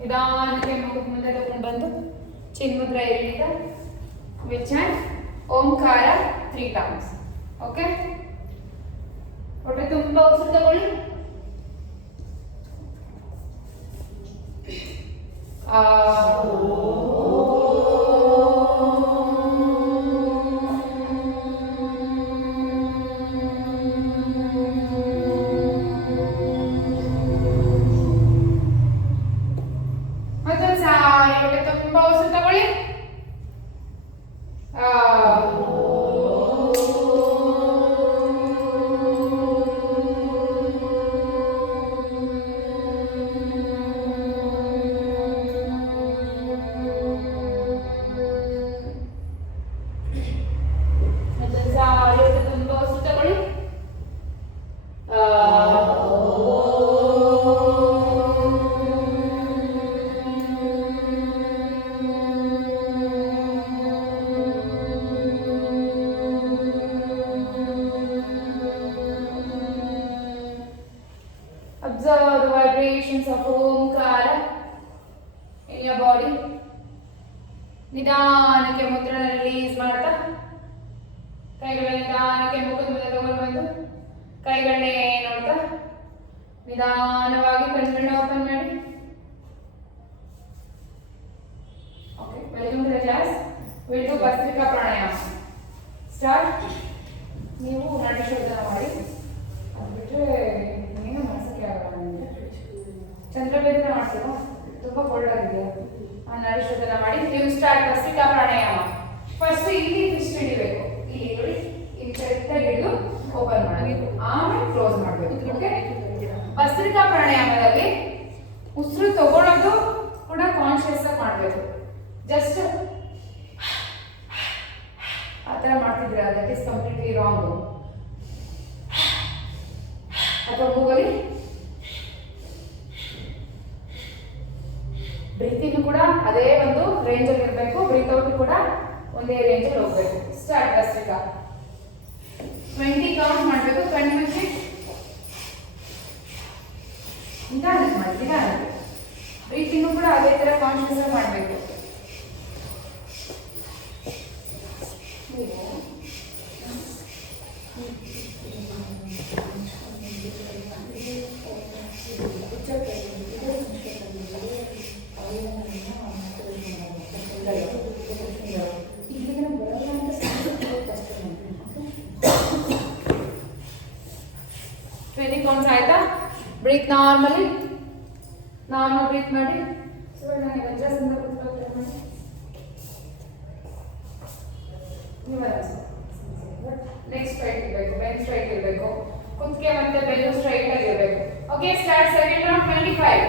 ನಿಧಾನಕ್ಕೆ ಮುಖದ ಮುಂದೆ ತಗೊಂಡು ಬಂದು ಚಿನ್ಮುದ್ರ ಎಲ್ಲಿದೆ ವಿಲ್ ಚಾಂಟ್ ಓಂಕಾರ 3 times. ಓಕೆ, ಹೊಟ್ಟೆ ತುಂಬಾ ಉಸಿರು ತಗೊಳ್ಳಿ. ಮತ್ತೊಂದ್ಸಾರಿ ಹೊಟ್ಟೆ ತುಂಬಾ ಉಸಿರು ತಗೊಳ್ಳಿ. Observe the vibrations of Omkara in your body. ನಿಧಾನಕ್ಕೆ ಮುದ್ರನ ರಿಲೀಸ್ ಮಾಡ್ತಾ ಕೈಗಳ ನಿಧಾನಕ್ಕೆ ಮುಖದ ಮೇಲೆ ತಗೊಂಡು ಬಂದು ಕೈಗಳನ್ನೇ ನೋಡ್ತಾ ನಿಧಾನವಾಗಿ ಕಣ್ಣುಗಳನ್ನ ಓಪನ್ ಮಾಡಿ. Okay, welcome to the class. Will do ಭಸ್ತ್ರಿಕಾ ಪ್ರಾಣಾಯಾಮ. ಸ್ಟಾರ್ಟ್. ನೀವು ನಾಡಿ ಶೋಧನ ಮಾಡಿ. ಅದು ಬಿಟ್ಟರೆ ಏನು ಮಾಡಿಸೋಕ್ಕೆ ಆಗಲ್ಲ ನನಗೆ. ಚಂದ್ರಬೇದನೆ ಮಾಡ್ತೀರಾ? ತುಂಬ ಕೋಲ್ಡ್ ಆಗಿದೆಯಾ? ನಾಡಿ ಶೋಧನ ಮಾಡಿ. ನೀವು ಸ್ಟಾರ್ಟ್ ಭಸ್ತ್ರಿಕಾ ಪ್ರಾಣಾಯಾಮ. ಫಸ್ಟ್ ಇಲ್ಲಿ ಫಿಸ್ಟ್ ಹಿಡಿಬೇಕು. ಇಲ್ಲಿ ನೋಡಿ, ಇಲ್ಲಿ ಕರೆಕ್ಟಾಗಿ ಹಿಡಿದು ಓಪನ್ ಮಾಡಬೇಕು, ಆಮೇಲೆ ಕ್ಲೋಸ್ ಮಾಡಬೇಕು. ಓಕೆ, ಭಸ್ತ್ರಿಕಾ ಪ್ರಾಣಾಯಾಮದಲ್ಲಿ ಉಸಿರು ತಗೊಳ್ಳೋದು ಕೂಡ ಕಾನ್ಶಿಯಸ್ ಆಗಿ ಮಾಡಬೇಕು. ಜಸ್ಟ್ ಆ ಥರ ಮಾಡ್ತಿದ್ರೆ ದಟ್ ಇಸ್ ಕಂಪ್ಲೀಟ್ಲಿ ರಾಂಗ್. ಅಥವಾ ಮೂಗಲ್ಲಿ ಬ್ರೀತಿಂಗ್ ಕೂಡ ಅದೇ ಒಂದು ರೇಂಜಲ್ಲಿ ಇರಬೇಕು, ಬ್ರೀತ್ ಔಟ್ ಕೂಡ ಒಂದೇ ರೇಂಜಲ್ಲಿ ಹೋಗ್ಬೇಕು. ಸ್ಟಾರ್ಟ್ ಭಸ್ತ್ರಿಕಾ. 20 ಕೌಂಟ್ ಮಾಡಬೇಕು. ಕಣ್ಣು ಮುಚ್ಚಿ ನಿಧಾನಕ್ಕೆ ಮಾಡಿ, ನಿಧಾನಕ್ಕೆ. ಬ್ರೀತಿಂಗ್ ಕೂಡ ಅದೇ ಥರ ಕಾನ್ಶಿಯಸ್ ಆಗಿ ಮಾಡಬೇಕು. ಆಯ್ತಾ? ಬ್ರೀತ್ ನಾರ್ಮಲಿ, ನಾರ್ಮಲ್ ಬ್ರೀತ್ ಮಾಡಿ. ನನಗೆ ವಜ್ರಾಸನದ ನೆಕ್ಸ್ಟ್ ಸ್ಟ್ರೈಟ್ ಇರಬೇಕು, ಬೆನ್ ಸ್ಟ್ರೈಟ್ ಇರಬೇಕು, ಕುತ್ತಿಗೆ ಮತ್ತೆ ಬೆನ್ನು ಸ್ಟ್ರೈಟ್ ಆಗಿರಬೇಕು. Okay, start. Second round 25.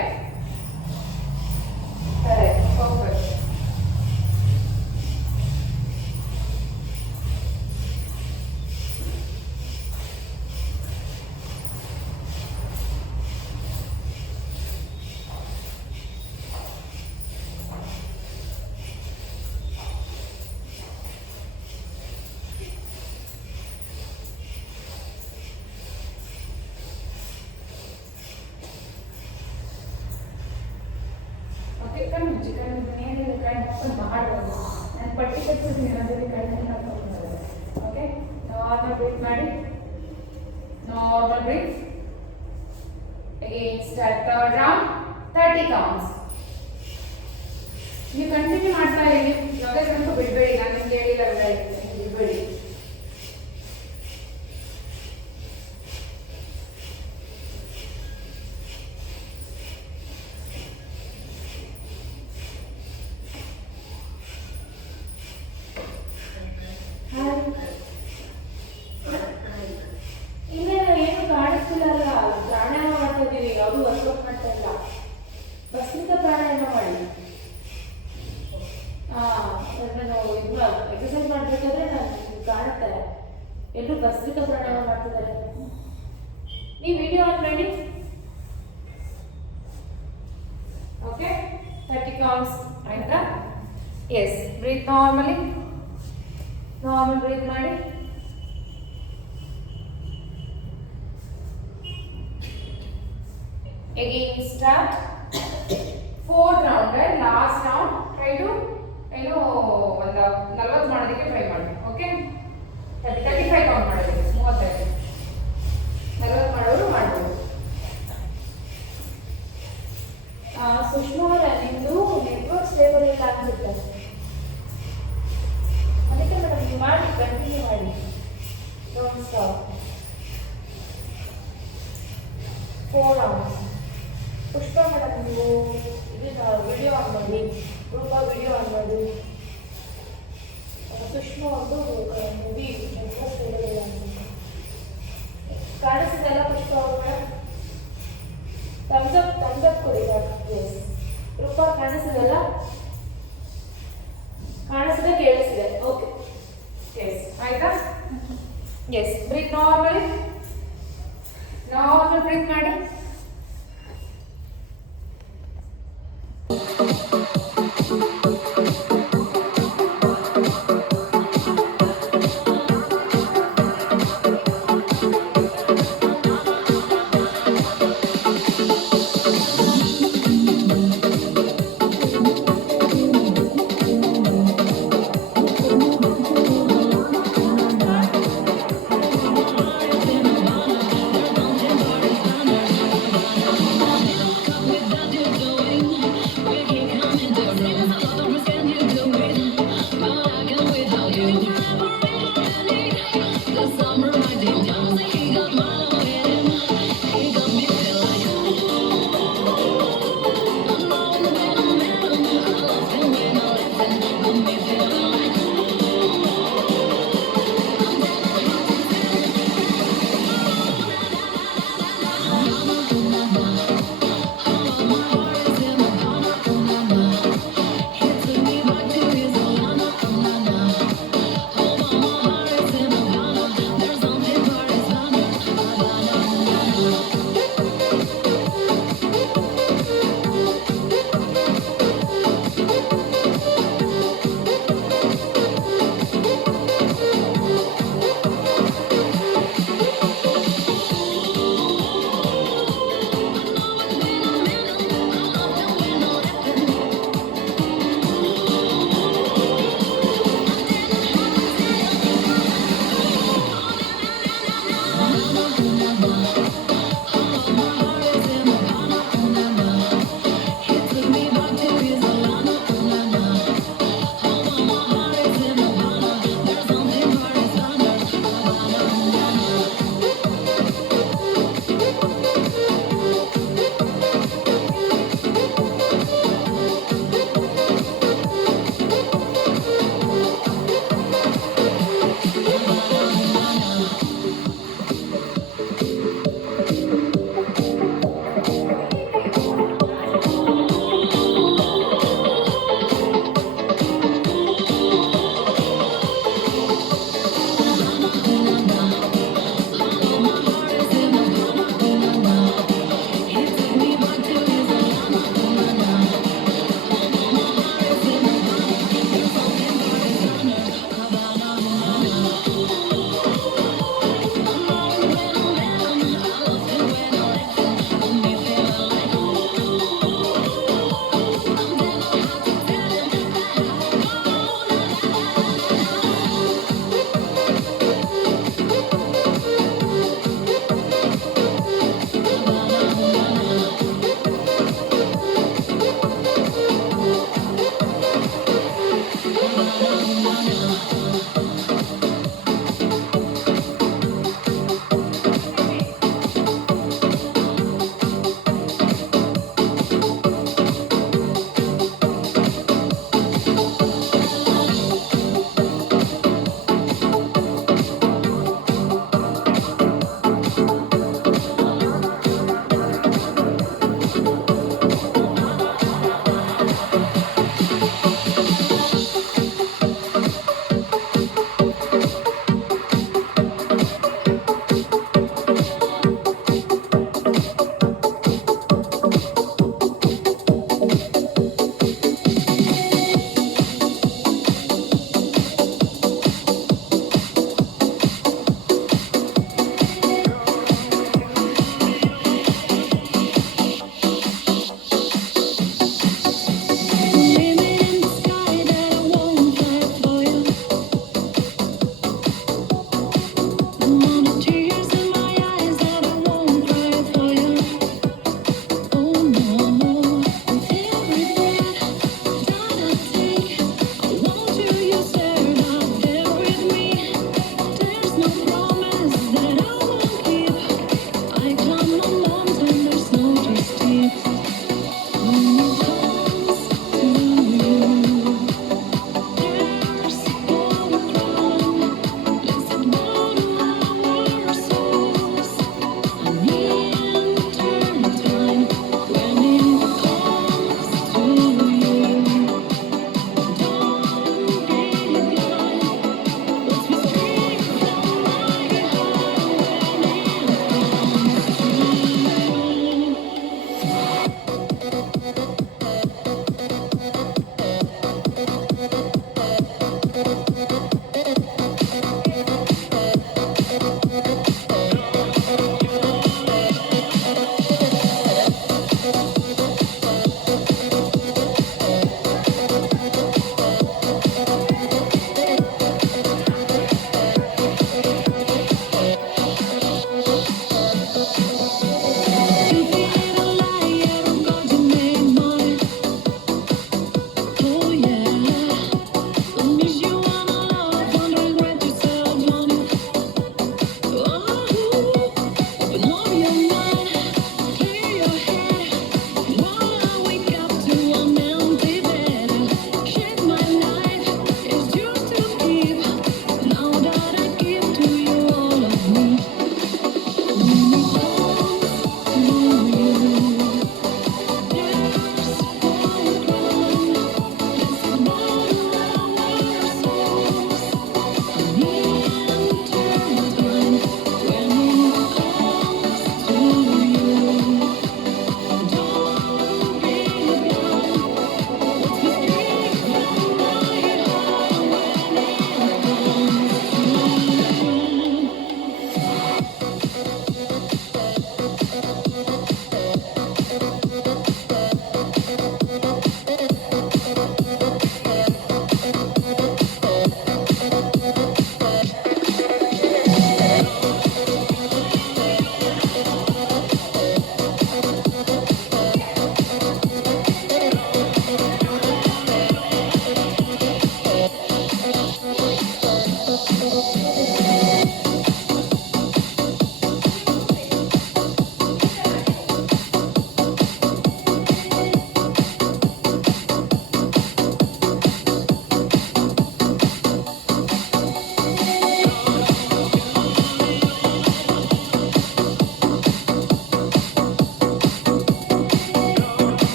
Correct, perfect. ಕಣ್ಣು ಮೇಲೆ ಕಣ್ಣು ಮಾಡ್ಬೋದು. ನಾನು ಪಟ್ಟಿ ಕಟ್ಬಿಡ್ತೀನಿ, ಅದರಲ್ಲಿ ಕಣ್ಣನ್ನು ಹಾಕೊಂಡು. ಓಕೆ, ನಾರ್ಮಲ್ ಬ್ರೀತ್ ಮಾಡಿ. Normal breath. Again start. Third round 30 counts. ನೀವು ಕಂಟಿನ್ಯೂ ಮಾಡ್ತಾ ಇರಿ, ಯಾವುದೇ ತನಕ ಬಿಡಬೇಡಿ. ನಾನು ನಿಮ್ಗೆ ಹೇಳಿಲ್ಲ, ಬಿಡಬೇಡಿ. ಎಕ್ಸರ್ಸೈಸ್ ಮಾಡಬೇಕಾದ್ರೆ ಕಾಣುತ್ತೆ ಎಲ್ಲರೂ ಭಸ್ತ್ರಿಕಾ ಪ್ರಾಣಾಯಾಮ ಮಾಡ್ತಿದ್ದಾರೆ. ನೀವು ವಿಡಿಯೋ ಆನ್ ಮಾಡಿ. ಓಕೆ, 30 ಕೌಂಟ್ಸ್ ಆಯ್ತಾ? Yes, breathe normally. Normal breath ಮಾಡಿ. Again start. 4 40 ಮಾಡೋದಕ್ಕೆ ಟ್ರೈ ಮಾಡಿ. ಓಕೆ, 35 ಕೌಂಟ್ ಮಾಡೋದಕ್ಕೆ 35. 40 ಮಾಡೋರು ಮಾಡ್ಬೋದು. ಸುಷ್ಮಾ ಅವರ ನಿಮ್ಮದು ನೆಟ್ವರ್ಕ್ ಸ್ಟೇಬಲ್ ಇಲ್ಲ ಅನ್ಸುತ್ತೆ, ಅದಕ್ಕೆ ಮೇಡಮ್ ನೀವು ಮಾಡಿ, ಕಂಟಿನ್ಯೂ ಮಾಡಿ, don't stop. 4 hours. Pushpa madam ನೀವು ಇದನ್ನ ವಿಡಿಯೋ ಆನ್ ಮಾಡಿ, ರೂಪಾ ವಿಡಿಯೋ ಆನ್ ಮಾಡಿ. ಸುಷ್ಮಾ ಒಂದು ಮೂವಿ ನೆಟ್ವರ್ಕ್ ಸ್ಟೇಬಲ್ ಇಲ್ಲ ಅನ್ಸುತ್ತೆ. ಕಾಣಿಸಿದೆಲ್ಲ ಪುಷ್ಪ ಅವರು ಮೇಡಮ್? thumbs up ಕೊಡಿ. ಎಸ್ ರೂಪಾ ಕಾಣಿಸಿದೆಲ್ಲ? ಕಾಣಿಸಿದೆ, ಕೇಳಿಸಿದೆ. ಓಕೆ, ಎಸ್ ಆಯ್ತಾ? ಎಸ್, ಬ್ರೀತ್ ನಾರ್ಮಲ್ ಬ್ರೀತ್ ಮಾಡಿ.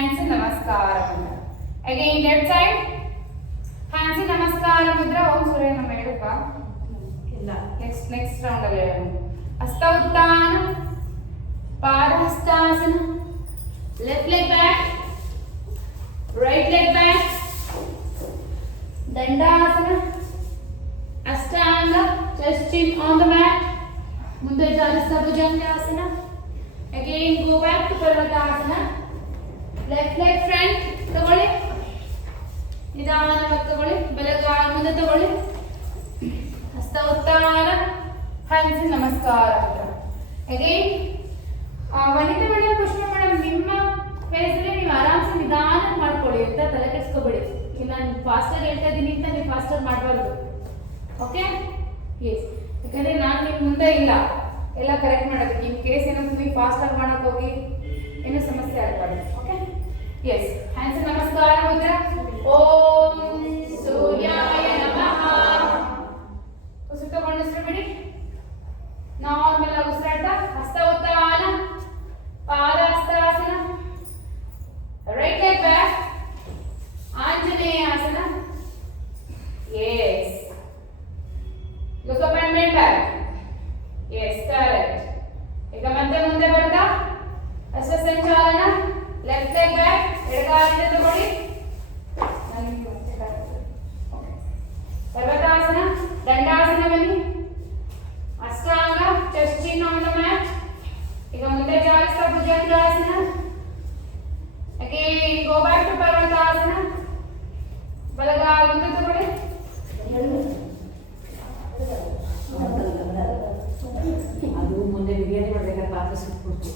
hands in namaskara mudra. Again left side, hands in namaskara mudra. Om Surya Nama ಹೇಳಪ್ಪ. ಇಲ್ಲ. Next round ಅಲ್ಲಿ ಹೇಳೋಣ. ಹಸ್ತ ಉತ್ಥಾನ, ಪಾದಹಸ್ತಾಸನ, left leg back, right leg back, dandasana, Ashtanga, chest chin on the mat, ಮುಂದೆ ಜಾಲಿಸ್ತಾ bhujangasana. Again go back to ಪರ್ವತಾಸನ. Left leg front ತಗೊಳ್ಳಿ, ನಿಧಾನವಾಗಿ ತಗೊಳ್ಳಿ, ಬಲಗಾಲ ಮುಂದೆ ತಗೊಳ್ಳಿ. ಹಸ್ತ ಉತ್ಥಾನ, hands in ನಮಸ್ಕಾರ. Again ವನಿತಾ ಮೇಡಮ್, ಪುಷ್ಪ ಮೇಡಮ್, ನಿಮ್ಮ ಫೇಸಲ್ಲಿ ನೀವು ಆರಾಮ್ಸೆ ನಿಧಾನ ಮಾಡ್ಕೊಳ್ಳಿ ಅಂತ ತಲೆ ಕೆಡಿಸ್ಕೋಬೇಡಿ. ನಾನು ಫಾಸ್ಟಾಗಿ ಹೇಳ್ತಾ ಇದ್ದೀನಿ ಅಂತ ನೀವು ಫಾಸ್ಟಾಗಿ ಮಾಡಬಾರ್ದು. ಓಕೆ? ಎಸ್, ಯಾಕಂದರೆ ನಾನು ನಿಮ್ಮ ಮುಂದೆ ಇಲ್ಲ ಎಲ್ಲ ಕರೆಕ್ಟ್ ಮಾಡೋದಕ್ಕೆ. ಇನ್ ಕೇಸ್ ಏನಾದ್ರು ನೀವು ಫಾಸ್ಟಾಗಿ ಮಾಡೋಕೆ ಹೋಗಿ ಏನೂ ಸಮಸ್ಯೆ ಆಗಬಾರ್ದು. ಓಕೆ? ಎಸ್, ಹ್ಯಾಂಡ್ಸ್ ನಮಸ್ಕಾರ ಮುದ್ರಾ. ಓಂ ಸೂರ್ಯಾಯ ನಮಃ. ಉಸಿರು ಉಸಿರು ಬಿಡಿ, ನಾರ್ಮಲ್ ಆಗಿ ಉಸಿರಾಡ್ತಾ. ಹಸ್ತ ಉತ್ಥಾನ, ಪಾದಹಸ್ತಾಸನ, ರೈಟ್ ಲೆಗ್ ಬ್ಯಾಕ್, ಆಂಜನೇಯಾಸನ. Yes. Look up and bend back. Yes, correct. ಈಗ ಮತ್ತೆ ಮುಂದೆ ಬರ್ತಾ ಹಸ್ತ ಸಂಚಾಲನ, ಲೆಫ್ಟ್ ಲೆಗ್ ಬ್ಯಾಕ್, ಎಡಗಾಲಿಂದ ತಗೊಳ್ಳಿ. ಪರ್ವತಾಸನ, ದಂಡಾಸನ ಬನ್ನಿ. ಅಷ್ಟಾಂಗ, chest chin on the mat. ಈಗ ಮುಂದೆ ಜಾಲಿಸ್ತಾ bhujangasana. Again go back to ಪರ್ವತಾಸನ. ಬಲಗಾಲ ಮುಂದೆ ತಗೊಳ್ಳಿ. ಅದು ಮುಂದೆ ಬಿರಿಯಾನಿ ಮಾಡ್ಬೇಕಾದ್ರೆ ಪಾತ್ರ ಸುಟ್ಬಿಡ್ತು.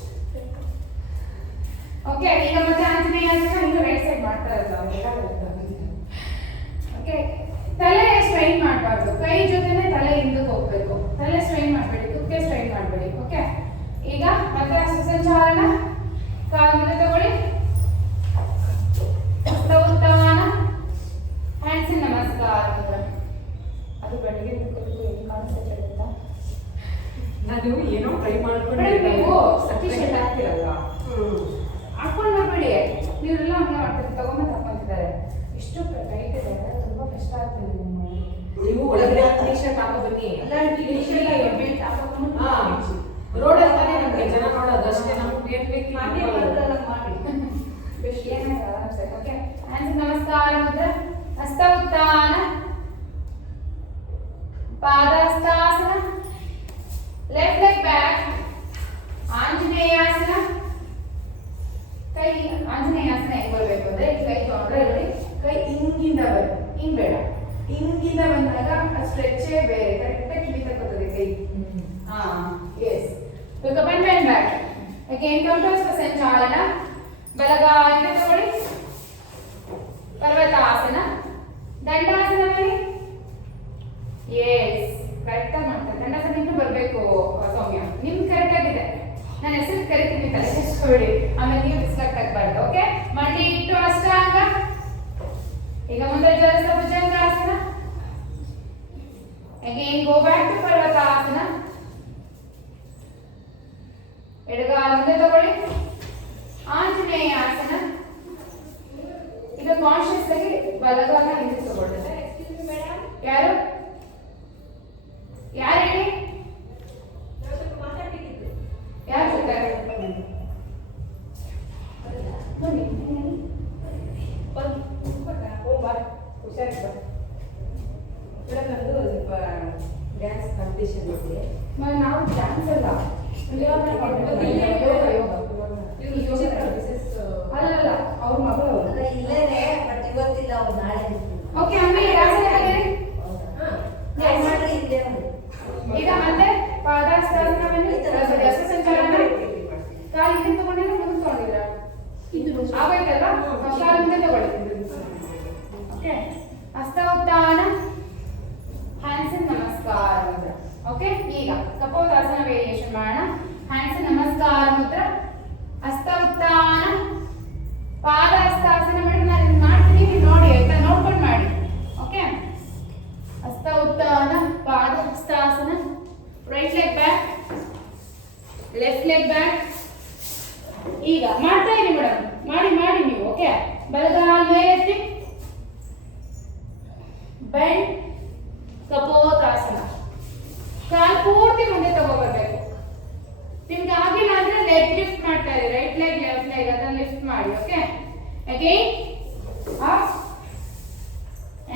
ಓಕೆ, ಈಗ ಮತ್ತೆ ಆಂಜನೇಯಾಸನ. ಇನ್ನು ರೈಟ್ ಸೈಡ್ ಮಾಡ್ತಾ ಇರೋದು. ಓಕೆ, ತಲೆ ಸ್ಟ್ರೈನ್ ಮಾಡಬಾರ್ದು, ಕೈ ಜೊತೆನೆ ತಲೆ ಹಿಂದಕ್ಕೆ ಹೋಗ್ಬೇಕು. ತಲೆ ಸ್ಟ್ರೈನ್ ಮಾಡಬೇಡಿ, ಕುತ್ತಿಗೆ ಸ್ಟ್ರೈನ್ ಮಾಡಬೇಡಿ. ಓಕೆ, ಈಗ ಮತ್ತೆ ಹಸ್ತ ಸಂಚಾಲನ, ಕಾಲು ಮುಂದೆ ತಗೊಳ್ಳಿ. ಹಸ್ತ ಉತ್ಥಾನ, ಹ್ಯಾಂಡ್ಸ್ ಇನ್ ನಮಸ್ಕಾರ. ಅದು ಬೆಳಗ್ಗೆ ಏನು ಕಾಣಿಸುತ್ತೆ ಗೊತ್ತಾ? ನಾನು ಏನೋ ಟ್ರೈ ಬೇಡ, ನೀವು ಸಫಿಷಿಯಂಟ್ ಆಗ್ತಿರಲ್ಲ, ಹಾಕೊಂಡು ಮಾಡಬೇಡಿ. ನೀವೆಲ್ಲ ಹಂಗೆ ಮಾಡ್ತೀರಿ, ತಗೊಂಡು ತಗೊಂತಿದ್ದಾರೆ. ಎಷ್ಟು ಟೈಟ್ ಇದೆ, ತುಂಬಾ ಕಷ್ಟ ಆಗ್ತದೆ ನಿಮ್ಗೆ. ನೀವು ಒಳಗಡೆ ಟಿ ಶರ್ಟ್ ಹಾಕೋ ಬನ್ನಿ. ರೋಡಲ್ಲಿ ತಾನೇ ನಮಗೆ ಜನ ನೋಡೋದು ಅಷ್ಟೇ. ನಮ್ಗೆ ಬೇಕು ಮಾಡಿ. ಓಕೆ, ಹ್ಯಾಂಡ್ಸ್ ನಮಸ್ಕಾರ ಮುದ್ರಾ. ಹಸ್ತ ಉತ್ಥಾನ, ಪಾದಹಸ್ತಾಸನ, ಲೆಫ್ಟ್ ಲೆಗ್ ಬ್ಯಾಕ್, ಆಂಜನೇಯಾಸನ. ಕೈ ಆಂಜನೇಯಾಸನ ಹೆಂಗ್ ಬರಬೇಕು ಅಂದ್ರೆ ಕೈ ತೊಗೊಂಡ್ರೆ ನೋಡಿ, ಕೈ ಹಿಂಗಿಂದ ಬರುತ್ತೆ, ಹಿಂಗ್ ಬೇಡ. ಹಿಂಗಿಂದ ಬಂದಾಗ ಆ ಸ್ಟ್ರೆಚ್ಚೇ ಬೇರೆ, ಕರೆಕ್ಟಾಗಿ ಕಿವಿ ತಗೋತದೆ ಕೈ. Yes, look up and bend back. Again come to ಹಸ್ತ ಸಂಚಾಲನ, ಬಲಗಾಲಿಂದ ತಗೊಳ್ಳಿ. ಪರ್ವತಾಸನ, ದಂಡಾಸನ ಬನ್ನಿ. ಎಸ್, ಕರೆಕ್ಟಾಗಿ ಮಾಡ್ತಾರೆ. ದಂಡಾಸನ ಇನ್ನೂ ಬರಬೇಕು ಸೌಮ್ಯ, ನಿಮ್ಗೆ ಕರೆಕ್ಟ್ ಆಗಿದೆ. ನಾನು ಹೆಸರು ಕರಿತೀನಿ, ತಲೆ ಕೆಡಿಸ್ಕೊಬೇಡಿ, ಆಮೇಲೆ ನೀವು ಡಿಸ್ಟ್ರಾಕ್ಟ್ ಆಗಬಾರ್ದು. ಓಕೆ, ಮಂಡಿ ಇಟ್ಟು ಅಷ್ಟಾಂಗ. ಈಗ ಮುಂದೆ ಜಾಲಿಸ್ತಾ bhujangasana. Again go back to ಪರ್ವತಾಸನ. ಎಡಗಾಲ ಮುಂದೆ ತಗೊಳ್ಳಿ. ಆಂಜನೇಯಾಸನ. ಈಗ ಕಾನ್ಶಿಯಸ್ ಆಗಿ ಬಲಗಾಲ ಹಿಂದೆ ತಗೊಳ್ಳಿ. ಯಾರು ಯಾರು ಹೇಳಿ, ಯಾರು ಜೊತೆ ಬನ್ನಿ. ಡ್ಯಾನ್ಸ್ ಕಾಂಪಿಟೇಷನ್ ಇದೆ. ನಾವು ಡ್ಯಾನ್ಸ್ ಅಲ್ಲ, ಅಲ್ಲ ಅವ್ರ ಮಗಳು. ಇಲ್ಲೇನೆ, ಬಟ್ ಇವತ್ತಿಲ್ಲ, ಅವ್ರು ನಾಳೆ. ಓಕೆ, ಆಮೇಲೆ ಈಗ ಮತ್ತೆ ಪಾದಹಸ್ತಾಸನ ಬನ್ನಿ. ಹಸ್ತ ಸಂಚಾಲನ, ಕಾಲು ಹಿಂದೆ ತಗೊಂಡಿಲ್ಲ, ಮುಂದೆ ತಗೊಂಡಿಲ್ಲ, ಆಗೋಯ್ತಲ್ವಾ? ಕಾಲು ಮುಂದೆ ತಗೊಳ್ಳಿ. ಓಕೆ, ಹಸ್ತ ಉತ್ಥಾನ, ಹ್ಯಾಂಡ್ಸ್ ಇನ್ ನಮಸ್ಕಾರ ಮುದ್ರ. ಓಕೆ, ಈಗ ಕಪೋತಾಸನ ವೇರಿಯೇಷನ್ ಮಾಡೋಣ. ಹ್ಯಾಂಡ್ಸ್ ಇನ್ ನಮಸ್ಕಾರ ಮುದ್ರ, ಹಸ್ತ ಉತ್ಥಾನ, ಪಾದಹಸ್ತಾಸನ ಮಾಡಿ. ನಾನು ಇದನ್ನ ಮಾಡ್ತೀನಿ, ನೀವು ನೋಡಿ ಆಯ್ತಾ, ನೋಡ್ಕೊಂಡು ಮಾಡಿ. ಓಕೆ, ಹಸ್ತ ಉತ್ಥಾನ, ಪಾದಹಸ್ತಾಸನ, right leg back, left leg back. ಈಗ ಮಾಡ್ತಾ ಇರಿ ಮೇಡಮ್, ಮಾಡಿ ನೀವು. ಬಲಗಾಲ್ ಮೇಲೆತ್ತಿ ಬೆಂಡ್ ಕಪೋತಾಸನ ಕಾಲ್ ಪೂರ್ತಿ ಮುಂದೆ ತಗೋಬರ್ಬೇಕು ನಿಮ್ಗೆ ಆಗಿಲ್ಲ ಅಂದ್ರೆ ಲೆಗ್ ಲಿಫ್ಟ್ ಮಾಡ್ತಾ ಇರಿ ರೈಟ್ ಲೆಗ್ ಲೆಫ್ಟ್ ಲೆಗ್ ಅದನ್ನ ಲಿಫ್ಟ್ ಮಾಡಿ okay again up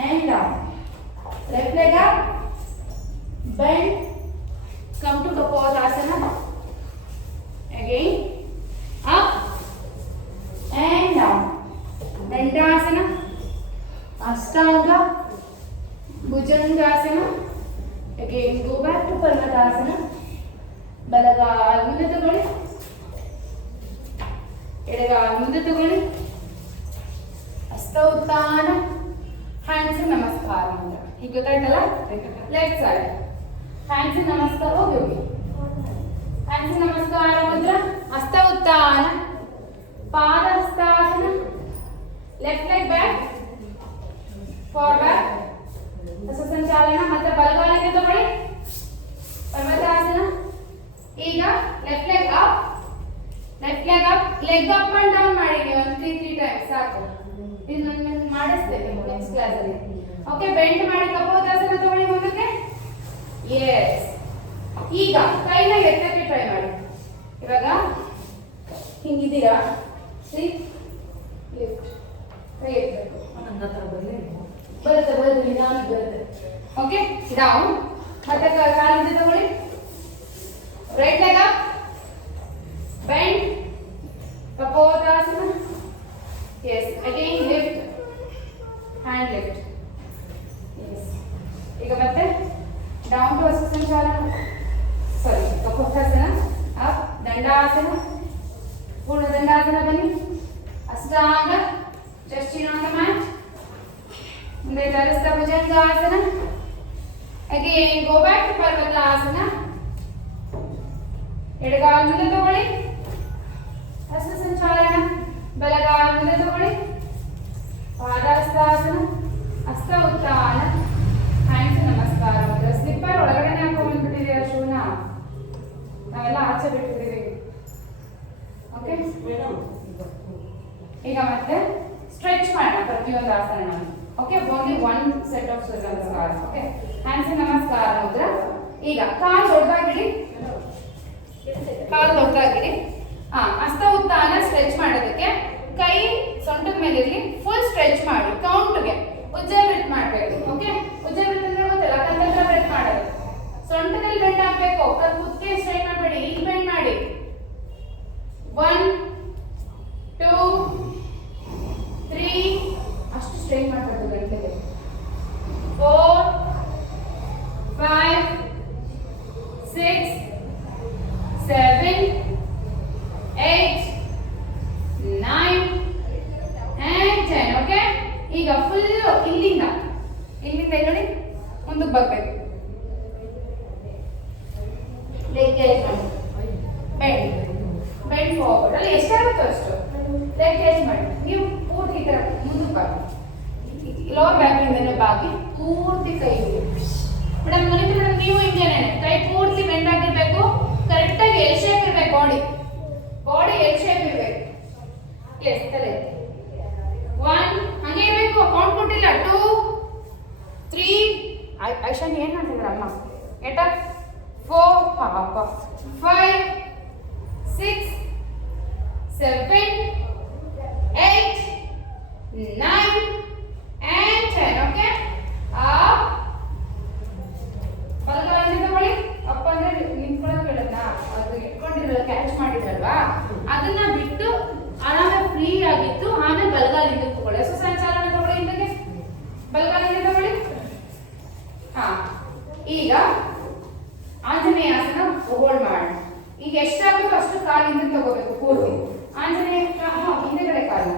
and down left leg up bend come to Kapotasana again up and down Dandasana Ashtanga Bhujangasana again go back to Parvatasana ಬಲಗಾಲ್ ಮುಂದೆ ತಗೊಳ್ಳಿ ಎಡಗಾಲ್ ಮುಂದೆ ತಗೊಳ್ಳಿ ಹಸ್ತ ಉತ್ಥಾನ hands ನಮಸ್ಕಾರ ಮಂತ್ರ ಈಗ ಗೊತ್ತಾಯ್ತಲ್ಲ ಲೆಫ್ಟ್ ಸೈಡ್ ಹ್ಯಾಂಡ್ಸ್ ನಮಸ್ಕಾರ ಹೋಗಿ ಹ್ಯಾಂಡ್ಸ್ ನಮಸ್ಕಾರ ಮಂತ್ರ ಹಸ್ತ ಉತ್ಥಾನ ಪಾದ Hastasana left leg back forward ಹಸ್ತ ಸಂಚಾಲನ ಮತ್ತೆ ಬಲಗಾಲಿಗೆ ತಗೊಳ್ಳಿ ಪರ್ವತಾಸನ ಈಗ left leg up leg up and down ಮಾಡಿ ನೀವು ಒಂದು 3 ಟೈಮ್ಸ್ ಸಾಕು ಇದು ನಾನು ಮಾಡಿಸ್ಬೇಕು ನೆಕ್ಸ್ಟ್ ಕ್ಲಾಸ್ ಅಲ್ಲಿ ಓಕೆ ಬೆಂಡ್ ಮಾಡಿ ಕಪೋತಾಸನ ತಗೊಳ್ಳಿ ಮುಂದಕ್ಕೆ ಎಸ್ ಈಗ ಕೈನ ಎತ್ತಕ್ಕೆ ಟ್ರೈ ಮಾಡಿ ಇವಾಗ ಹಿಂಗಿದ್ದೀರಾ ಸಿ ಲಿಫ್ಟ್ ಕೈ ಎತ್ತಬೇಕು ಬರುತ್ತೆ ನಿಧಾನ ಬರುತ್ತೆ ಓಕೆ ಡೌನ್ ಮತ್ತೆ ಕಾಲಿಂದ ತಗೊಳ್ಳಿ ರೈಟ್ ಲೆಗ್ ಅಪ್ ಬೆಂಡ್ ಕಪೋತಾಸನ yes again lift hand lift yes ಈಗ ಮತ್ತೆ down to ಹಸ್ತ ಸಂಚಾಲನ ಸಾರಿ ಕಪೋತಾಸನ up ದಂಡಾಸನ ಪೂರ್ಣ ದಂಡಾಸನ ಬನ್ನಿ ಅಷ್ಟಾಂಗ just chin on the mat ಮುಂದೆ ತರಸ್ತ bhujangasana again go back to ಪರ್ವತಾಸನ ಎಡಗಾಲ ಮುಂದೆ ತಗೊಳ್ಳಿ ಹಸ್ತ ಸಂಚಾಲನ ಬಲಗಾಲ ಮುಂದೆ ತಗೊಳ್ಳಿ ಪಾದಹಸ್ತಾಸನ ಹಸ್ತ ಉತ್ಥಾನ ಹ್ಯಾಂಡ್ಸ್ ನಮಸ್ಕಾರ ಮಂತ್ರ ಸ್ಲಿಪ್ಪರ್ ಒಳಗಡೆ ಹಾಕೊಂಡ್ಬಿಟ್ಟಿದ್ದೀರಾ ಶೂನ ನಾವೆಲ್ಲ ಆಚೆ ಬಿಟ್ಟಿದ್ದೀವಿ ಓಕೆ ಈಗ ಮತ್ತೆ ಸ್ಟ್ರೆಚ್ ಮಾಡೋಣ ಪ್ರತಿಯೊಂದು ಆಸನ ನಾನು okay only one set of surya namaskar okay hands ನಮಸ್ಕಾರ ಮಂತ್ರ ಈಗ ಕಾಲು ದೊಡ್ಡದಾಗಿಡಿ ಹಸ್ತ ಉತ್ಥಾನ ಸ್ಟ್ರೆಚ್ ಮಾಡೋದಕ್ಕೆ ಕೈ ಸೊಂಟದ ಮೇಲೆ ಇರಲಿ ಫುಲ್ ಸ್ಟ್ರೆಚ್ ಮಾಡಿ ಕೌಂಟ್ಗೆ ಉಜ್ಜೆ ಬ್ರೆತ್ ಮಾಡಬೇಕು ಓಕೆ ಉಜ್ಜೆ ಬ್ರೆತ್ ಅಂದ್ರೆ ಗೊತ್ತಲ್ಲ ಕತ್ತತ್ರ ಬ್ರೆತ್ ಮಾಡೋದು ಸೊಂಟದಲ್ಲಿ ಬೆಂಡ್ ಹಾಕ್ಬೇಕು ಕುತ್ತಿಗೆ ಸ್ಟ್ರೈಟ್ ಮಾಡಬೇಡಿ ಈಗ ಬೆಂಡ್ ಮಾಡಿ 1 2 3 ಅಷ್ಟು ಸ್ಟ್ರೈಟ್ ಮಾಡಬೇಕು ಗಂಟೆಗೆ 4 5 6 7 8 9 and 10 ಓಕೆ ಈಗ ಫುಲ್ ಇಲ್ಲಿಂದ ನೋಡಿ ಮುಂದಕ್ಕೆ ಬರಬೇಕು ಲೆಗ್ ಏಜ್ ಮಾಡಿ ಬೆಂಡ್ ಫಾರ್ವರ್ಡ್ ಅಲ್ಲಿ ಎಷ್ಟಾಗುತ್ತೋ ಅಷ್ಟು ಲೆಗ್ ಏಜ್ ಮಾಡಿ ನೀವು ಪೂರ್ತಿ ಈ ಥರ ಮುಂದಕ್ಕೆ ಬನ್ನಿ ಲೋವರ್ ಬ್ಯಾಕ್ ಇಂದ ಬಾಗಿ ಪೂರ್ತಿ ಕೈ ಮೇಡಮ್ ಮೇಡಮ್ ನೀವು ಹಿಂಗೇನೆ ಕೈ ಪೂರ್ತಿ ಬೆಂಡ್ ಆಗಿರ್ಬೇಕು ಕರೆಕ್ಟಾಗಿ ಎಲ್ ಶೇಪ್ ಇರಬೇಕು ಬಾಡಿ ಎಲ್ ಶೇಪ್ ಇರಬೇಕು ಎಸ್ ತಲೆ 1 ಹಂಗೆ ಇರಬೇಕು ಕೌಂಟ್ ಕೊಟ್ಟಿಲ್ಲ 2 3 ಐಶಾನ್ ಏನು ಮಾಡ್ತಿದ್ರ ಅಮ್ಮ ಎಟ 4 ಪಾಪ 5 6 7 8 9 and 10 ಓಕೆ ಅಪ್ ಬಲಗಾಲಿಂದ ತಗೊಳ್ಳಿ ಅಪ್ಪ ಅಂದ್ರೆ ನಿಂತ್ಕೊಳ್ಳೋಕೆ ಹೇಳದ್ನಾ ಅದು ಇಟ್ಕೊಂಡಿರಲ್ಲ ಕ್ಯಾಚ್ ಮಾಡಿದ್ರಲ್ವಾ ಅದನ್ನ ಬಿಟ್ಟು ಆರಾಮಾಗಿ ಫ್ರೀ ಆಗಿತ್ತು ಆಮೇಲೆ ಬಲಗಾಲಿಂದ ತಗೊಳ್ಳಿ ಹಸ್ತ ಸಂಚಾಲನ ತಗೊಳ್ಳಿ ಹಿಂದಕ್ಕೆ ಬಲಗಾಲಿಂದ ತಗೊಳ್ಳಿ ಈಗ ಆಂಜನೇಯಾಸನ ಹೋಲ್ಡ್ ಮಾಡೋಣ ಈಗ ಎಷ್ಟಾಗುತ್ತೋ ಅಷ್ಟು ಕಾಲಿಂದ ತಗೋಬೇಕು ಪೂರ್ತಿ ಆಂಜನೇಯ ಹಿಂದೆಗಡೆ ಕಾಲಲ್ಲಿ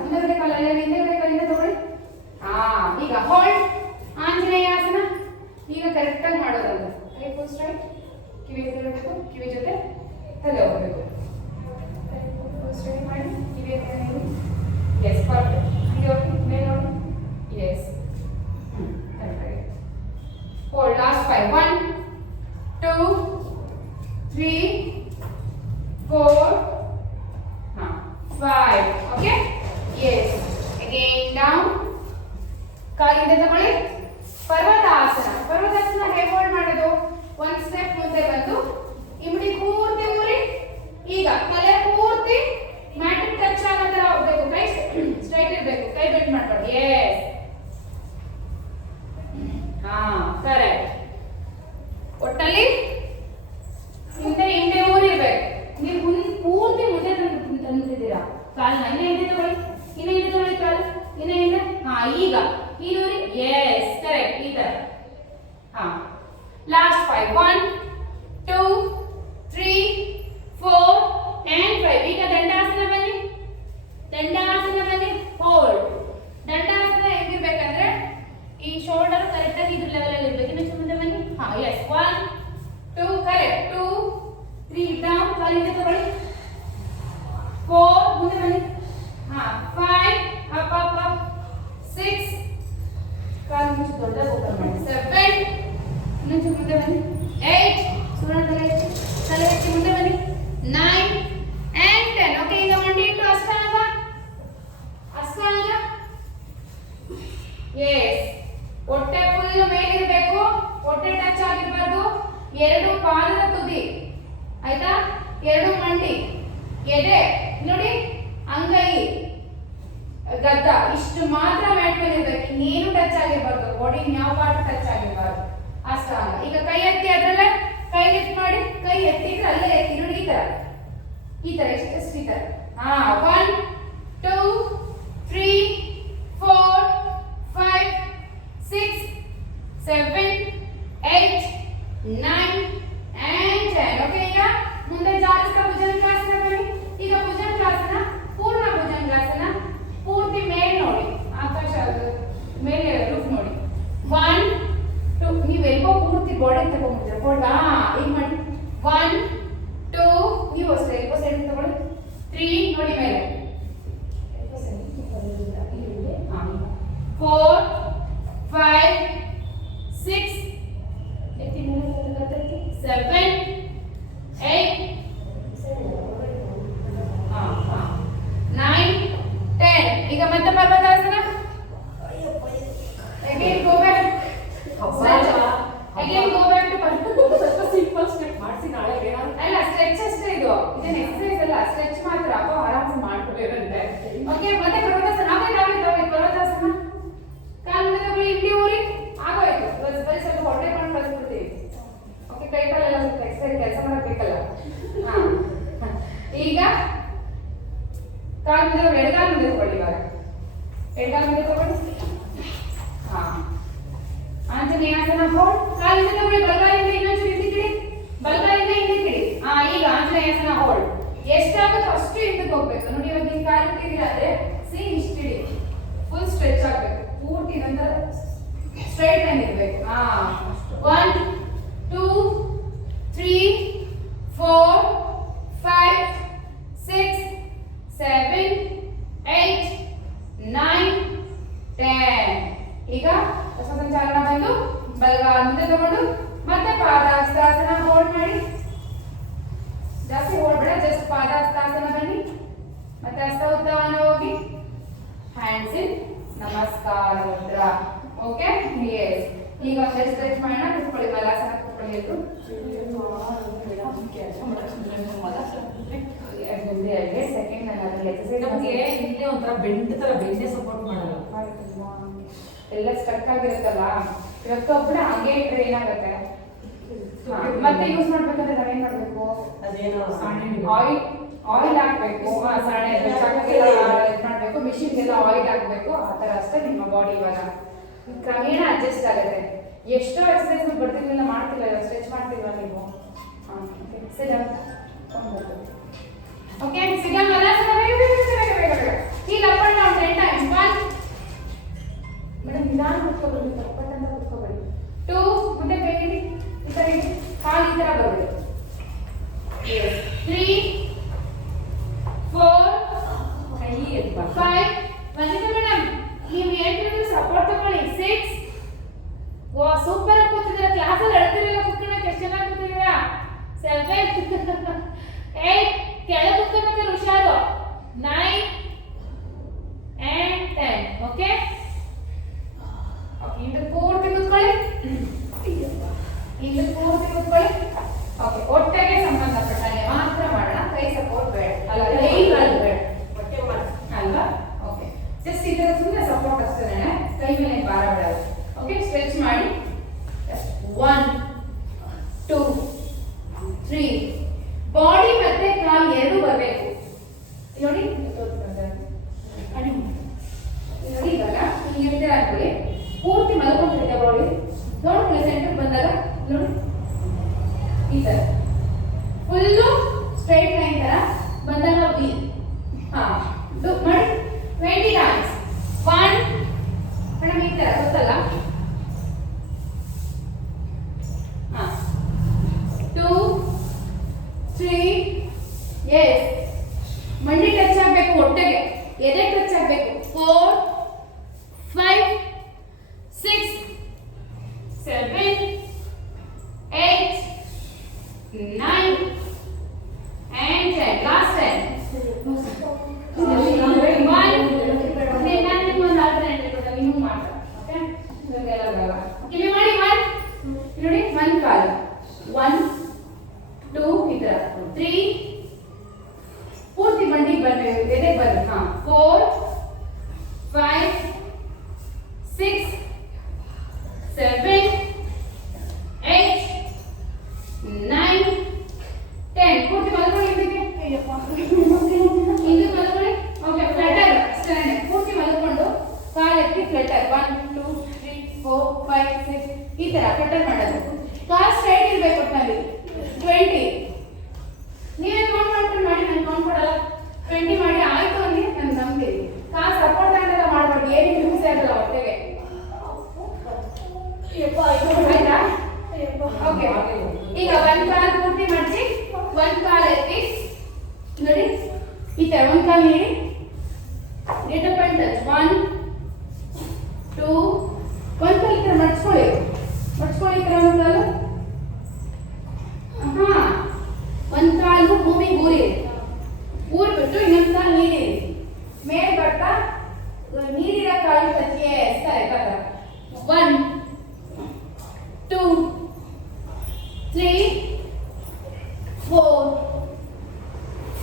ಹಿಂದೆಗಡೆ ಕಾಲಿಂದ ತಗೊಳ್ಳಿ ಈಗ ಹೋಲ್ಡ್ ಆಂಜನೇಯಾಸನ ಈಗ ಕರೆಕ್ಟಾಗಿ ಮಾಡೋದಲ್ಲ ಕೈ ಫುಲ್ ಸ್ಟ್ರೈಟ್ ಕಿವಿ ಇರಬೇಕು ಕಿವಿ ಜೊತೆ ತಲೆ ಹೋಗಬೇಕು ಫುಲ್ ಸ್ಟ್ರೈಟ್ ಮಾಡಿ ಕಿವಿ ಎಸ್ ಪರ್ಫೆಕ್ಟ್ ಹೀಗೆ ಹೋಗಿ ಮೇಲೆ ನೋಡಿ ಎಸ್ ಕರೆಕ್ಟಾಗಿ hold last 5 1 2 3 4 5 okay yes again ಕಾಲಿಂದ ತಗೊಳ್ಳಿ. ಪರ್ವತಾಸನ. ಪರ್ವತಾಸನ ಹೇಗೆ ಹೋಲ್ಡ್ ಮಾಡೋದು? ಒಂದು ಸ್ಟೆಪ್ ಮುಂದೆ ಬಂದು ಇಮಿಡಿ ಪೂರ್ತಿ ಊರಿ, ಈಗ ತಲೆ ಪೂರ್ತಿ ಮ್ಯಾಟ್ ಟಚ್ ಆಗೋ ತರ ಹೋಗ್ಬೇಕು. ಕೈ ಸ್ಟ್ರೈಟ್ ಇರಬೇಕು, ಕೈ ಬೆಂಡ್ ಮಾಡ್ಬಾರ್ದು. ಎಸ್, ಹಾ ಕರೆಕ್ಟ್. ಒಟ್ಟಲ್ಲಿ ಹಿಂದೆ ಹಿಂದೆ ಊರಿರ್ಬೇಕು. ನೀವು ಪೂರ್ತಿ ಮುಂದೆ ತಂದಿದ್ದೀರಾ ಕಾಲ್ನ. ಇನ್ನ ಹಿಂದೆ ತಗೊಳ್ಳಿ, ಇನ್ನ ಹಿಂದೆ ತಗೊಳ್ಳಿ ಕಾಲು, ಇನ್ನ ಹಿಂದೆ. ಹಾ ಈಗ ಊರಿ. Yes correct. ಈ ತರ. ಹಾ ಲಾಸ್ಟ್ 5 1 2 3 4 and 5. ಈಗ ದಂಡಾಸನ ಬನ್ನಿ. ದಂಡಾಸನ ಬನ್ನಿ. ಹೋಲ್ಡ್. ದಂಡಾಸನ ಹೇಗಿರ್ಬೇಕಂದ್ರೆ ಈ ಶೋಲ್ಡರ್ ಕರೆಕ್ಟ್ ಆಗಿ ಇದ್ರ ಲೆವೆಲ್ ಅಲ್ಲಿ ಇರಬೇಕು. ಇನ್ನು ಮುಂದೆ ಬನ್ನಿ. ಹಾ ಎಸ್ 1 2 ಕರೆಕ್ಟ್. 2 3 ಡೌನ್. ಕಾಲಿಂದ ತಗೊಳ್ಳಿ. 4 ಮುಂದೆ ಬನ್ನಿ. ಹಾ 5 ಅಪ್ ಅಪ್ ಅಪ್. 6 ಕಾಲು ಮುಚ್ಚಿ ದೊಡ್ಡದಾಗಿ ಓಪನ್ ಮಾಡಿ. 7 ಇನ್ನೊಂದು ಮುಂದೆ ಬನ್ನಿ. 8 ಸುವರ್ಣ ತಲೆ ಎತ್ತಿ ಮುಂದೆ ಬನ್ನಿ. 9 and 10. ಓಕೆ, ಈಗ ಮಂಡಿ ಇಟ್ಟು ಅಷ್ಟಾಂಗ. ಅಷ್ಟಾಂಗ. ಎಸ್, ಹೊಟ್ಟೆ ಫುಲ್ ಮೇಲಿರಬೇಕು, ಹೊಟ್ಟೆ ಟಚ್ ಆಗಿರಬಾರ್ದು. ಎರಡು ಪಾದದ ತುದಿ ಆಯ್ತಾ, ಎರಡು ಮಂಡಿ, ಎದೆ ನೋಡಿ, ಅಂಗೈ, ಗದ್ದ ಇಷ್ಟು ಮಾತ್ರ ಮ್ಯಾಟ್ ಮೇಲೆ ಇರಬೇಕು. ಇನ್ನೇನು ಟಚ್ ಆಗಿರಬಾರ್ದು, ಬಾಡಿ ಯಾವ ಪಾರ್ಟ್ ಟಚ್ ಆಗಿರಬಾರ್ದು. ಅಷ್ಟಾಂಗ. ಈಗ ಕೈ ಎತ್ತಿ, ಅದ್ರಲ್ಲೇ ಕೈ ಲಿಫ್ಟ್ ಮಾಡಿ. ಕೈ ಎತ್ತಿದ್ರೆ ಅಲ್ಲೇ ಎತ್ತಿ ನೋಡಿ. ಈ ತರ, ಈ ತರ, ಎಷ್ಟು ಈ ತರ. ಹಾ 1 2 3 4 5 6 7 8 9 and 10. ಓಕೆ, ಈಗ ಮುಂದೆ ಜಾರಿಸ್ತಾ ಭುಜಂಗಾಸನ ಬನ್ನಿ. ಈಗ ಭುಜಂಗಾಸನ, ಪೂರ್ಣ ಭುಜಂಗಾಸನ. ಪೂರ್ತಿ ಮೇಲೆ ನೋಡಿ, ಆಕಾಶ ಮೇಲೆ ರೂಫ್ ನೋಡಿ. 1 2 ನೀವು ಎಲ್ಬೋ ಪೂರ್ತಿ ಬಾಡಿ ತಗೊಂಡ್ಬಿಡ್ತೀರ. ಹಾ ಈಗ ಮಾಡಿ. 1 2 ನೀವು ಅಷ್ಟೇ ಎಲ್ಬೋ ಸೈಡ್ ತಗೊಳ್ಳಿ. 3 ನೋಡಿ ಮೇಲೆ. 4 5 6 ಎತ್ತಿ ಮೇಲೆ 7 8 9 10. ಈಗ ಮತ್ತೆ ಪರ್ವತಾಸನ. again go back. again go back to ಪರ್ವತಾಸನ. Simple step ಮಾಡಿಸಿ ನಾಳೆ ಅಲ್ಲ, ಸ್ಟ್ರೆಚ್ ಅಷ್ಟೇ ಇದು. ಇದನ್ನ ಎಕ್ಸರ್ಸೈಸ್ ಅಲ್ಲ, ಸ್ಟ್ರೆಚ್ ಮಾತ್ರ. ಅಪ್ಪ ಆರಾಮ್ಸೆ ಮಾಡ್ಕೊಬೇಕಂತೆ. ಓಕೆ, ಮತ್ತೆ ಪರ್ವತಾಸನ. ಆಗೋಯ್ತು ಪರ್ವತಾಸನ. ಕಾಲು ಮುಂದೆ ತಗೊಳ್ಳಿ, ಇಲ್ಲಿ ಊರಿ. ಆಗೋಯ್ತು. ಬರೀ ಸ್ವಲ್ಪ ಹೊಟ್ಟೆ ಕೊಂಡು ಕಳಿಸ್ಬಿಡ್ತೀವಿ. ಓಕೆ, ಕೈ ಕಾಲೆಲ್ಲ ಸ್ವಲ್ಪ ಎಕ್ಸರ್ಸೈಸ್ ಕೆಲಸ ಮಾಡಬೇಕಲ್ಲ. ಹಾ ಈಗ ಕಾಲು ಮುಂದೆ, ಎಡಗಾಲು ಮುಂದೆ ತಗೊಳ್ಳಿ. ಇವಾಗ ಎಡಗಾಲು ಮುಂದೆ ತಗೊಳ್ಳಿ. ಹಾ ಆಂಜನೇಯಾಸನ. ಹೋಲ್ಡ್. ಕಾಲಿಂದ ತಗೊಳ್ಳಿ. ಬಲಗಾಲಿಂದ ಇನ್ನೊಂದು ಹಿಂದೆ ಬಲಗಾಲಿಂದ ಹಿಂದೆ ಕಿಡಿ. ಹಾ ಈಗ ಆಂಜನೇಯಾಸನ. ಹೋಲ್ಡ್. ಎಷ್ಟಾಗುತ್ತೋ ಅಷ್ಟು ಹಿಂದಕ್ಕೆ ಹೋಗ್ಬೇಕು ನೋಡಿ. ಇವಾಗ ನೀವು ಕಾಲು ಇಟ್ಟಿದ್ದೀರಾ ಅಂದ್ರೆ ಇಷ್ಟಿಡಿ, ಫುಲ್ ಸ್ಟ್ರೆಚ್ ಆಗಬೇಕು ಪೂರ್ತಿ. ನಂತರ ಸ್ಟ್ರೈಟ್ ಲೈನ್ ಇರಬೇಕು. ಹಾ 1 2 3 4 5 6 7 8 9 10. ಈಗ ಹೊಸ ಸಂಚಾಲನ ಬಂದು ಬಲಗಾಲ ಮುಂದೆ ತಗೊಂಡು ಮತ್ತೆ ಪಾದಹಸ್ತಾಸನ. ಹೋಲ್ಡ್ ಮಾಡಿ. ಜಾಸ್ತಿ ಹೋಲ್ಡ್ ಬೇಡ, ಜಸ್ಟ್ ಪಾದಹಸ್ತಾಸನ ಬನ್ನಿ. ಮತ್ತೆ ಹಸ್ತ ಉದ್ದವನ್ನು ಹೋಗಿ hands in namaskar mudra. Okay, yes. ಈಗ ಸ್ಟ್ರೆಚ್ ಮಾಡೋಣ. ಕೂತ್ಕೊಳ್ಳಿ, ಮಲಾಸನ ಕೂತ್ಕೊಳ್ಳಿ. ಎದ್ದು ಸೆಕೆಂಡ್ ನಮಗೆ ಇಲ್ಲೇ ಒಂಥರ ಬೆಂಡ್ ತರ ಬೆಂಡೆ ಸಪೋರ್ಟ್ ಮಾಡಲ್ಲ, ಎಲ್ಲ ಸ್ಟಕ್ ಆಗಿರುತ್ತಲ್ಲ. ಇವತ್ತು ಒಬ್ಬನೇ ಹಂಗೆ ಇಟ್ರೆ ಏನಾಗುತ್ತೆ? ಮತ್ತೆ ಯೂಸ್ ಮಾಡ್ಬೇಕಂದ್ರೆ ನಾವೇನ್ ಮಾಡ್ಬೇಕು? ಅದೇನೋ ಆಯಿಲ್ ಹಾಕ್ಬೇಕು. ಸಣ್ಣ ಇದು ಮಾಡ್ಬೇಕು. ಮಿಷಿನ್ಗೆಲ್ಲ ಆಯಿಲ್ ಹಾಕ್ಬೇಕು. ಆ ತರ ಅಷ್ಟೇ ನಿಮ್ಮ ಬಾಡಿ ಇವಾಗ ಕ್ರಮೇಣ ಅಡ್ಜಸ್ಟ್ ಆಗುತ್ತೆ. ಎಷ್ಟೋ ಎಕ್ಸರ್ಸೈಸ್ ಬರ್ತಿರ್ಲಿಲ್ಲ, ಮಾಡ್ತಿಲ್ಲ, ಸ್ಟ್ರೆಚ್ ಮಾಡ್ತಿಲ್ವಾ ನೀವು? ಓಕೆ, ಸಿಗಲ್ಲ. ಈಗ up and down 10 times. 1 madam ನಿಧಾನ ಕೂತ್ಕೋಬೇಡಿ, ತಪ್ಪಟ್ಟಂತ ಕೂತ್ಕೋಬೇಡಿ. 2 ಮುಂದೆ ಕೈ ಇಡಿ, ಈ ತರ ಇಡಿ, ಕಾಲು ಈ ತರ ಬರಬೇಡಿ. 3 4 ಕೈ ಎತ್ತಿ 5 ಬಂದಿದೆ ಮೇಡಮ್. ನೀವು 8 ಸಪೋರ್ಟ್ ತಗೊಳ್ಳಿ. 6 ವಾ ಸೂಪರ್ ಆಗಿ ಕೂತಿದ್ದೀರಾ. ಕ್ಲಾಸಲ್ಲಿ ಅಳ್ತಿರಲ್ಲ ಕೂತ್ಕೊಳ್ಳೋಕೆ, ಎಷ್ಟು ಚೆನ್ನಾಗಿ ಕೂತಿದ್ದೀರಾ. 7 8 ಕೆಳಗೆ ಕೂತ್ಕೊಳ್ಳೋಕೆ ಹುಷಾರು. 9 and 10. ಓಕೆ, ಈ ತರ ಸುಮ್ಮನೆ ಸಪೋರ್ಟ್ ಅಷ್ಟೇ, ಕೈ ಮೇಲೆ ಭಾರ ಬಿಡಲ್ಲ. ಓಕೆ, ಸ್ಟ್ರೆಚ್ ಮಾಡಿ. 1 2 3. ಬಾಡಿ ಮತ್ತೆ ಕಾಲು ಎರಡು ಬರಬೇಕು. ನೋಡಿ ನೋಡಿ, ಇವಾಗ ಹಿಂಗೆ ಹಾಕೊಳ್ಳಿ. ಪೂರ್ತಿ ಮಲ್ಕೊಂಡಿದೆ ಬಾಡಿ. ನೋಡ್ಕೊಳ್ಳಿ ಸೆಂಟರ್ ಬಂದಾಗ ನೋಡಿ ಈ ತರ ಫುಲ್ಲು ಸ್ಟ್ರೈಟ್ ಲೈನ್ ತರ ಬಂದಾಗ ವಿ. ಹಾ, ಮಾಡಿ 20 ಟೈಮ್ಸ್. 1 ಮೇಡಮ್ ಈ ತರ ಗೊತ್ತಲ್ಲ. 2 3. ಎಸ್, ಮಂಡಿ ಟಚ್ ಆಗಬೇಕು, ಹೊಟ್ಟೆಗೆ ಎದೆ ಟಚ್ ಆಗಬೇಕು. 4 5 6 7 8 9 and 10. Last 10. ನೋಡಿ, 1 ಕಾಲು 1 2 ಇದರ 3 ಪೂರ್ತಿ ಬಂಡಿಗೆ ಬರಬೇಕು, ಎದೆ ಬರಬೇಕು. ಹಾ, 4 5 6 7 8 9 10. ಪೂರ್ತಿ ಮಲ್ಕೊಳ್ಳಿ. ಇದು ಮಲ್ಕೊಳ್ಳಿ. ಓಕೆ, ಫ್ಲಟರ್ ಅಷ್ಟೇ. ಪೂರ್ತಿ ಮಲ್ಕೊಂಡು ಕಾಲು ಎತ್ತಿ ಫ್ಲಟರ್. 1 2 3 4 5 6 ಈ ತರ ಫ್ಲಟರ್ ಮಾಡೋದು. ಕಾಲು ಸ್ಟ್ರೈಟ್ ಇರಬೇಕು ಒಟ್ಟಿನಲ್ಲಿ. 20. ನೀವೇ ಕೌಂಟ್ ಮಾಡ್ಕೊಂಡು ಮಾಡಿ, ನಾನು ಕೌಂಟ್ ಕೊಡಲ್ಲ. 20 ಮಾಡಿ ಆಯ್ತು ಅಂದ್ರೆ ನಾನು ನಂಬ್ತೀವಿ. ಕಾಲು ಸಪೋರ್ಟ್ ಆಗಲ್ಲ ಮಾಡಬಾರ್ದು, ಏನು ಯೂಸ್ ಆಗಲ್ಲ ಹೊಟ್ಟೆಗೆ. ಆಯ್ತಾ? ಓಕೆ, ಈಗ 1 ಕಾಲು ಪೂರ್ತಿ ಮಾಡಿಸಿ 1 ಕಾಲು ಎತ್ತಿ ನೋಡಿ ಈ ತರ 1 ಕಾಲು ನೀಡಿ. Little point touch. 1 2 1 ಕಾಲು ಈ ತರ ಮಡ್ಸ್ಕೊಳ್ಳಿ. ಈ ತರ 1 ಕಾಲು. ಹಾ, 1 ಕಾಲು ಭೂಮಿಗೆ ಊರ್ಬಿಟ್ಟು ಇನ್ನೊಂದು ಕಾಲು ನೀಡಿ. ಮೇಲೆ ಬರ್ತಾ ನೀರಿನ ಕಾಲು touch. Yes, correct. 1 2 3 4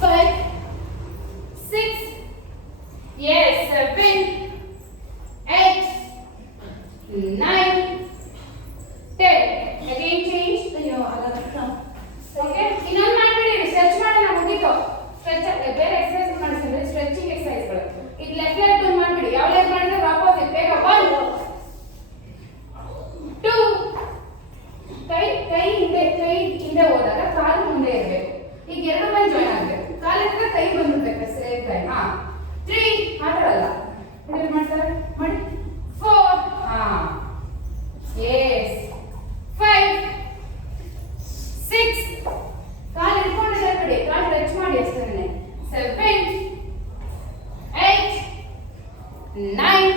5 6 yes 7 8 9 10. again change. Okay, ಇನ್ನೊಂದು ಮಾಡ್ಬಿಡಿ. ಸ್ಟ್ರೆಚ್ ಮಾಡೋಣ, ಮುಗಿತು. ಸ್ಟ್ರೆಚ್ ಬೇರೆ ಎಕ್ಸರ್ಸೈಸ್ ಮಾಡಿಸಿದ್ರೆ ಸ್ಟ್ರೆಚಿಂಗ್ ಎಕ್ಸರ್ಸೈಸ್ಗಳು. ಇದು ಲೆಫ್ಟ್ ಲೆಗ್ ಟರ್ನ್ ಮಾಡ್ಬಿಡಿ. ಯಾವ ಲೆಗ್ ಮಾಡಿದ್ರೆ ಆಪೋಸಿಟ್. ಬೇಗ 1 2 ಕೈ ಹಿಂದೆ ಹೋದಾಗ ಕಾಲು ಮುಂದೆ ಇರಬೇಕು. ಈಗ ಎರಡು ಬಂದು ಜಾಯಿನ್ ಆಗಬೇಕು. ಕಾಲು ಎತ್ತಿದ್ರೆ ಕೈ ಬಂದ್ಬಿಡ್ಬೇಕು. ಸ್ಟ್ರೈಟ್ ಕೈ. ಹಾ, 3 ಆಟಲ್ಲ ಮಾಡ್ತಾರೆ ಮಾಡಿ. 4 ಹಾ ಎಸ್ 5 6 ಕಾಲು ಇಟ್ಕೊಂಡಿದ್ದಾರೆ ಬಿಡಿ, ಕಾಲು ಟಚ್ ಮಾಡಿ ಅಷ್ಟೇ. 7 8 9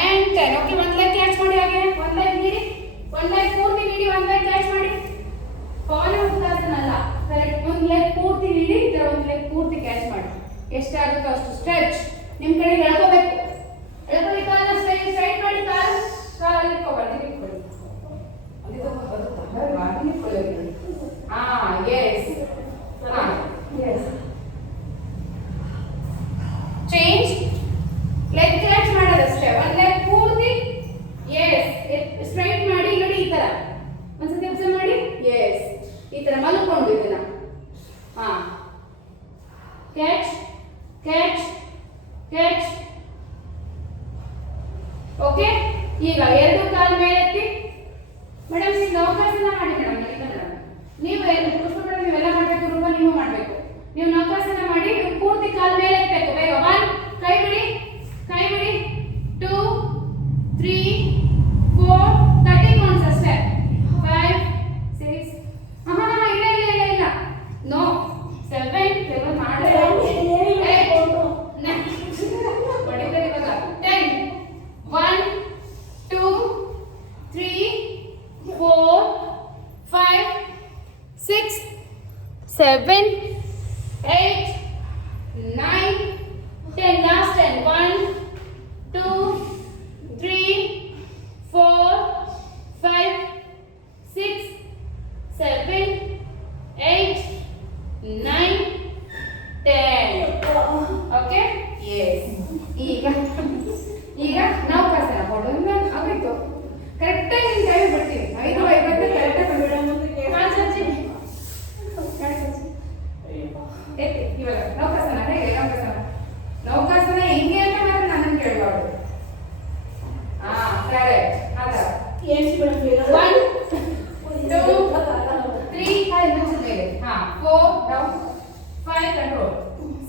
and 10. ಓಕೆ, 1 ಲೆಗ್ ಕ್ಯಾಚ್ ಮಾಡಿ. ಹಾಗೆ 1 ಲೆಗ್ ನೀಡಿ. 1 ಲೆಗ್ ಪೂರ್ತಿ ನೀಡಿ. 1 ಲೆಗ್ ಕ್ಯಾಚ್ ಮಾಡಿ. ಪವನ ಉತ್ಸಾಹನಲ್ಲ, ಕರೆಕ್ಟ್. 1 ಲೆಗ್ ಪೂರ್ತಿ ನೀಡಿ, 1 ಲೆಗ್ ಪೂರ್ತಿ ಕ್ಯಾಚ್ ಮಾಡಿ. ಎಷ್ಟಾಗುತ್ತೋ ಅಷ್ಟು ಸ್ಟ್ರೆಚ್. ನಿಮ್ಮ ಕಡೆ ಎಳ್ಕೋಬೇಕು. ಎಳ್ಕೊಳ್ಳಿ, ಕಾಲನ್ನ ಸ್ಟ್ರೈಟ್ ಮಾಡಿ. ಕಾಲಲ್ಲಿ ಇಟ್ಕೋಬಾರ್ದು, ಇಟ್ಕೊಳ್ಳಿ. ಹಾ ಎಸ್. ಹಾ ಎಸ್. ಚೇಂಜ್. ಲೆಗ್ ಕ್ಯಾಚ್ ಮಾಡೋದಷ್ಟೇ. 1 ಲೆಗ್ ಪೂರ್ತಿ ಎಸ್ ಸ್ಟ್ರೈಟ್ ಮಾಡಿ. ನೋಡಿ ಈ ತರ ಒಂದ್ಸತಿ ಅಬ್ಸರ್ವ್ ಮಾಡಿ. ಎಸ್, ಈ ತರ ಮಲ್ಕೊಂಡು ಇದನ್ನ. ಹಾ, ಕ್ಯಾಚ್ ಕ್ಯಾಚ್ ಕ್ಯಾಚ್. ಓಕೆ, ಈಗ ಎರಡು ಕಾಲು ಮೇಲೆ ಎತ್ತಿ. ಮೇಡಮ್ ನೀವು ನೌಕಾಸನ ಮಾಡಿ. ಮೇಡಮ್ ನೀವು ನೀವೆಲ್ಲ ಮಾಡಬೇಕು. ರೂಪ ನೀವು ಮಾಡಬೇಕು. ನೀವು ನೌಕಾಸನ ಮಾಡಿ. ಪೂರ್ತಿ ಕಾಲು ಮೇಲೆ ಎತ್ತಬೇಕು. ಬೇಗ 1 ಕೈ ಬಿಡಿ. 2 3 4 30 ಕೌಂಟ್ಸ್ ಅಷ್ಟೇ. 5 6 ಇಲ್ಲ ನೋ 7 ಮಾಡಿ. 10 1 2 3 4 5 6 7 8 9 ಕರೆಕ್ಟಾಗಿ ನಿನ್ನ ಕೈ ಬಿಡ್ತೀನಿ 5:50 ಕರೆಕ್ಟಾಗಿ ಬಂದ್ಬಿಡ ಕಾಲು ಚಾಚಿ ಎತ್ತಿ ಇವಾಗ ನೌಕಾಸನ ಹೇಗೆ ನೌಕಾಸನ ಹೆಂಗೆ ಅಂತ ಮಾತ್ರ ನನ್ನನ್ನು ಕೇಳಬಾರ್ದು ಕರೆಕ್ಟ್ ಆ ಥರ 1 2 3 5 ನಿಮಿಷದ ಮೇಲೆ 4 ಡೌನ್ 5 ಕಂಟ್ರೋಲ್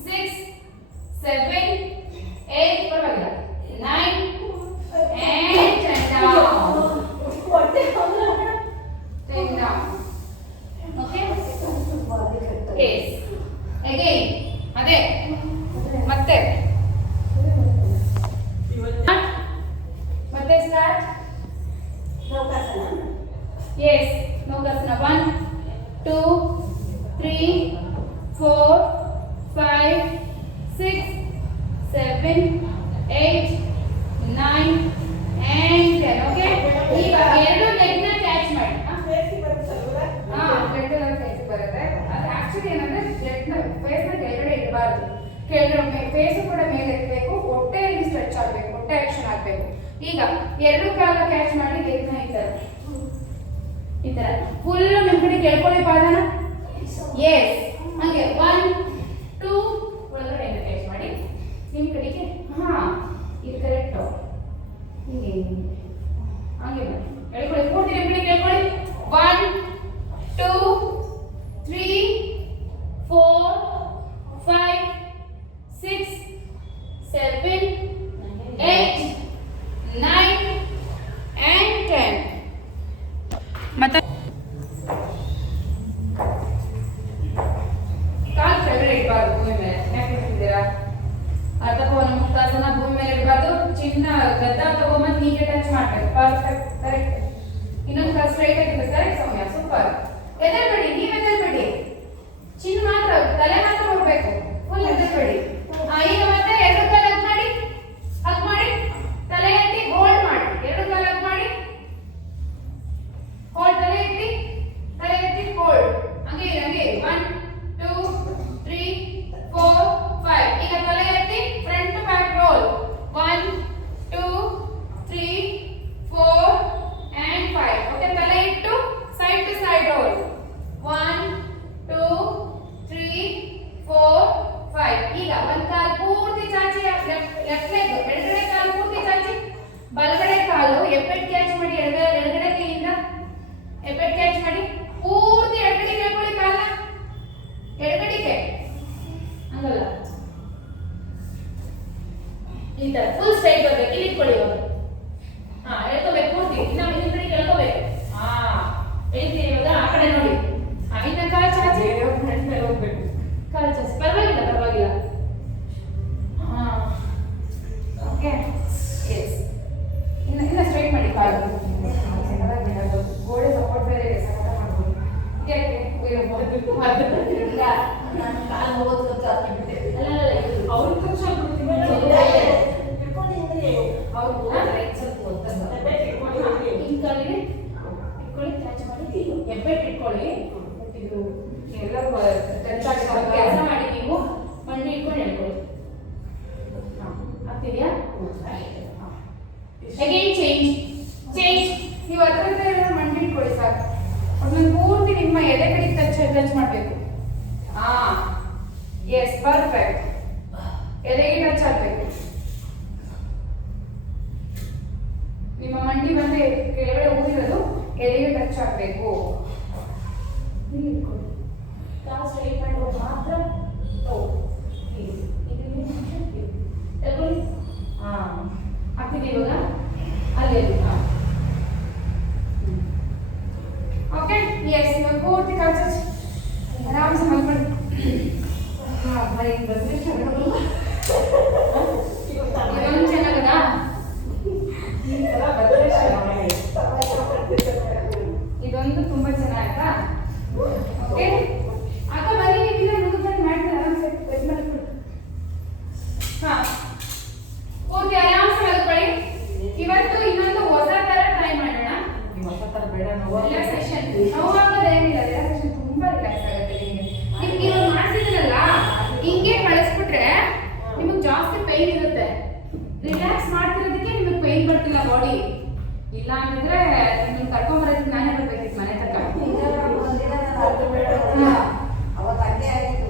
6 7 8 ಪರವಾಗಿಲ್ಲ 9 and 10 down 10 down okay yes again ಅದೇ ಮತ್ತೆ ಸ್ಟಾರ್ಟ್ yes ನೌಕಾಸನ 1 2 3 4 5 6 7 8 9 and 10 okay ಈಗ ಎರಡು ಲೆಗ್ ನ ಕ್ಯಾಚ್ ಮಾಡಿ ಲೆಗ್ ಫೇಸ್ ಬರುತ್ತೆ ಅದು ಆಕ್ಚುಲಿ ಏನಂದ್ರೆ ಲೆಗ್ ನ ಫೇಸ್ ನ ಕೆಳಗಡೆ ಇಡಬಾರ್ದು ಕೆಳಗಡೆ ಫೇಸ್ ಕೂಡ ಮೇಲೆ ಇರಬೇಕು ಹೊಟ್ಟೆಯಲ್ಲಿ ಸ್ಟ್ರೆಚ್ ಆಗಬೇಕು ಹೊಟ್ಟೆ ಆಕ್ಷನ್ ಆಗಬೇಕು ಈಗ ಎರಡು ಕಾಲ ಕ್ಯಾಚ್ ಮಾಡಿ ಲೆಗ್ ನ ಈ ತರ ಫುಲ್ ನಿಮ್ಮ ಕಡೆ ಕೇಳ್ಕೊಳ್ಳಿ ಪಾದನ ಎಸ್ ಹಾಗೆ 1 2 ಒಳಗಡೆ ಕ್ಯಾಚ್ ಮಾಡಿ ನಿಮ್ಮ ಕಡೆಗೆ ಇದು ಕರೆಕ್ಟ್ ಹೀಗೆ ಹಾಗೆ ಹೇಳ್ಕೊಳ್ಳಿ ಪೂರ್ತಿ ನಿಮ್ಮ ಕಡೆ ಕೇಳ್ಕೊಳ್ಳಿ 1 2 3 4 5 6 7 8 9 and 10 ಮತ್ತೆ ಕಾಲು ಕೆಳಗಡೆ ಇಡಬಾರ್ದು ಭೂಮಿ ಮೇಲೆ ಯಾಕೆ ಇಟ್ಟಿದ್ದೀರಾ ಅರ್ಥಕೋನ ಮುಕ್ತಾಸನ ಭೂಮಿ ಮೇಲೆ ಇಡಬಾರ್ದು ಚಿನ್ನ ಗದ್ದ ತಗೊಂಬಂದು ಹೀಗೆ ಟಚ್ ಮಾಡ್ಬೇಕು ಪರ್ಫೆಕ್ಟ್ ಕರೆಕ್ಟ್ ಇನ್ನೊಂದು ಕಾಲು ಸ್ಟ್ರೈಟ್ ಆಗಿರುತ್ತೆ ಕರೆಕ್ಟ್ ಸೌಮ್ಯ ಸೂಪರ್ ಎದರ್ಬೇಡಿ ನೀವು ಎದರ್ಬೇಡಿ ಚಿನ್ನ ಮಾತ್ರ ತಲೆ ಮಾತ್ರ ಹೋಗ್ಬೇಕು ಫುಲ್ ಎದರ್ಬೇಡಿ ಈಗ ಮತ್ತೆ ಎರಡು ಕಾಲು ಹಗ್ ಮಾಡಿ ತಲೆ ಎತ್ತಿ ಹೋಲ್ಡ್ ಮಾಡಿ ಎರಡು ಕಾಲು ಹಗ್ ಮಾಡಿ ಹೋಲ್ಡ್ ತಲೆ ಎತ್ತಿ ಹೋಲ್ಡ್ ಹಂಗೆ 1 2 3 4 5 ಈಗ ತಲೆ ಎತ್ತಿ front to back roll 1 2 3 4 and 5 okay ತಲೆ ಇಟ್ಟು ಸೈಡ್ ಟು ಸೈಡ್ ರೋಲ್ 1 2 3 4 5 ಈಗ ಒಂದು ಕಾಲು ಪೂರ್ತಿ ಚಾಚಿ ಲೆಫ್ಟ್ ಲೆಗ್ ಎಡಗಡೆ ಕಾಲು ಪೂರ್ತಿ ಚಾಚಿ ಬಲಗಡೆ ಕಾಲು ಎಪ್ಪೆಟ್ ಕ್ಯಾಚ್ ಮಾಡಿ ಎಡಗಡೆ ಕೈಯಿಂದ ಎಪ್ಪೆಟ್ ಕ್ಯಾಚ್ ಮಾಡಿ ಪೂರ್ತಿ ಎಡಗಡೆ ಕೇಳ್ಕೊಳ್ಳಿ ಕಾಲ ಎಡಗಡೆಗೆ ಹಂಗಲ್ಲ ಈ ತರ ಫುಲ್ ಸ್ಟ್ರೈಟ್ ಬರ್ಬೇಕು ಇಲ್ಲಿ ಇಟ್ಕೊಳ್ಳಿ ಇವಾಗ ಎಳ್ಕೋಬೇಕು ಪೂರ್ತಿ ಇನ್ನ ಹಿಂದಿನ ಕಡೆ ಎಳ್ಕೋಬೇಕು ಎಳ್ತೀರಿ ಇವಾಗ ಆ ಕಡೆ ನೋಡಿ ಇನ್ನ ಕಾಲು ಚಾಚಿ ಫ್ರಂಟ್ ಮೇಲೆ ಹೋಗ್ಬೇಕು ಕಾಲು ಚಾಚಿ ಪರವಾಗಿಲ್ಲ ಓಕೆ ಎಸ್ ಇನ್ನ ಸ್ಟ್ರೈಟ್ ಮಾಡಿ ಕಾಲು ಗೋಡೆ ಸಪೋರ್ಟ್ ಬೇರೆ ಇದೆ ಸಪೋರ್ಟ್ ಮಾಡ್ಬೋದು ಇಟ್ಕೊಳ್ಳಿ ಇದು ಕೆಲಸ ಮಾಡಿ ನೀವು ಮಂಡಿ ಇಟ್ಕೊಂಡು ಹೇಳ್ಕೊಳ್ಳಿ ಆಗ್ತಿದ್ಯಾ ಅಗೇನ್ ಚೇಂಜ್ ನೀವು ಅದರ ಮಂಡಿ ಇಟ್ಕೊಳ್ಳಿ ಸಾಕು ಅದನ್ನ ಪೂರ್ತಿ ನಿಮ್ಮ ಎದೆ ಕಡೆಗೆ ಟಚ್ ಮಾಡಬೇಕು ಎಸ್ ಪರ್ಫೆಕ್ಟ್ ಎದೆಗೆ ಟಚ್ ಆಗಬೇಕು ನಿಮ್ಮ ಮಂಡಿ ಬಂದು ಕೆಳಗಡೆ ಊದಿರೋದು ಎದೆಗೆ ಟಚ್ ಆಗಬೇಕು ಇಲ್ಲಿ ಇಟ್ಕೊಳ್ಳಿ ಕಾಲು ಸ್ಟ್ರೈಟ್ ಮಾಡುವಾಗ ಮಾತ್ರ ತಗೊಳ್ಳಿ ಆಗ್ತಿದೆ ಇವಾಗ ಅಲ್ಲೇ ಓಕೆ ಎಸ್ ಇವಾಗ ಪೂರ್ತಿ ಕಾಲು ಆರಾಮ್ಸೆ ಮಲ್ಕೊಳ್ಳಿ ಇದೊಂದು ಚೆನ್ನಾಗದಾ ಇದೊಂದು ತುಂಬಾ ಚೆನ್ನಾಗಾ ಓಕೆ ಅಕ್ಕ ಬರೀ ಇದನ್ನ ಮುಂದೆ ಮಾಡ್ತೀನಿ ಆರಾಮ್ಸೆ ಪೂರ್ತಿ ಆರಾಮ್ಸೆ ಮಲ್ಕೊಳ್ಳಿ ಇವತ್ತು ಇನ್ನೊಂದು ಹೊಸ ತರ ಟ್ರೈ ಮಾಡೋಣ ರಿಲ್ಯಾಕ್ಸೇಷನ್ ನೋವಾಗೋದೇನಿಲ್ಲ ರಿಲ್ಯಾಕ್ಸೇಷನ್ ತುಂಬಾ ರಿಲ್ಯಾಕ್ಸ್ ಆಗುತ್ತೆ ನಿಮ್ಗೆ ಇವಾಗ ಮಾಡ್ತಿದ್ದೀರಲ್ಲ ಹಿಂಗೆ ಕಳಿಸ್ಬಿಟ್ರೆ ನಿಮಗೆ ಜಾಸ್ತಿ ಪೈನ್ ಇರುತ್ತೆ ರಿಲ್ಯಾಕ್ಸ್ ಮಾಡ್ತಿರೋದಕ್ಕೆ ನಿಮಗೆ ಪೈನ್ ಬರ್ತಿಲ್ಲ ಬಾಡಿ ಇಲ್ಲ ಅಂತಂದ್ರೆ ನಿಮ್ಮನ್ನ ಕರ್ಕೊಂಬರೋದಕ್ಕೆ ನಾನೇ ಬರ್ಬೇಕಿತ್ತು ಮನೆ ತನಕ. ಅವತ್ತು ಹಂಗೆ ಆಯಿತು.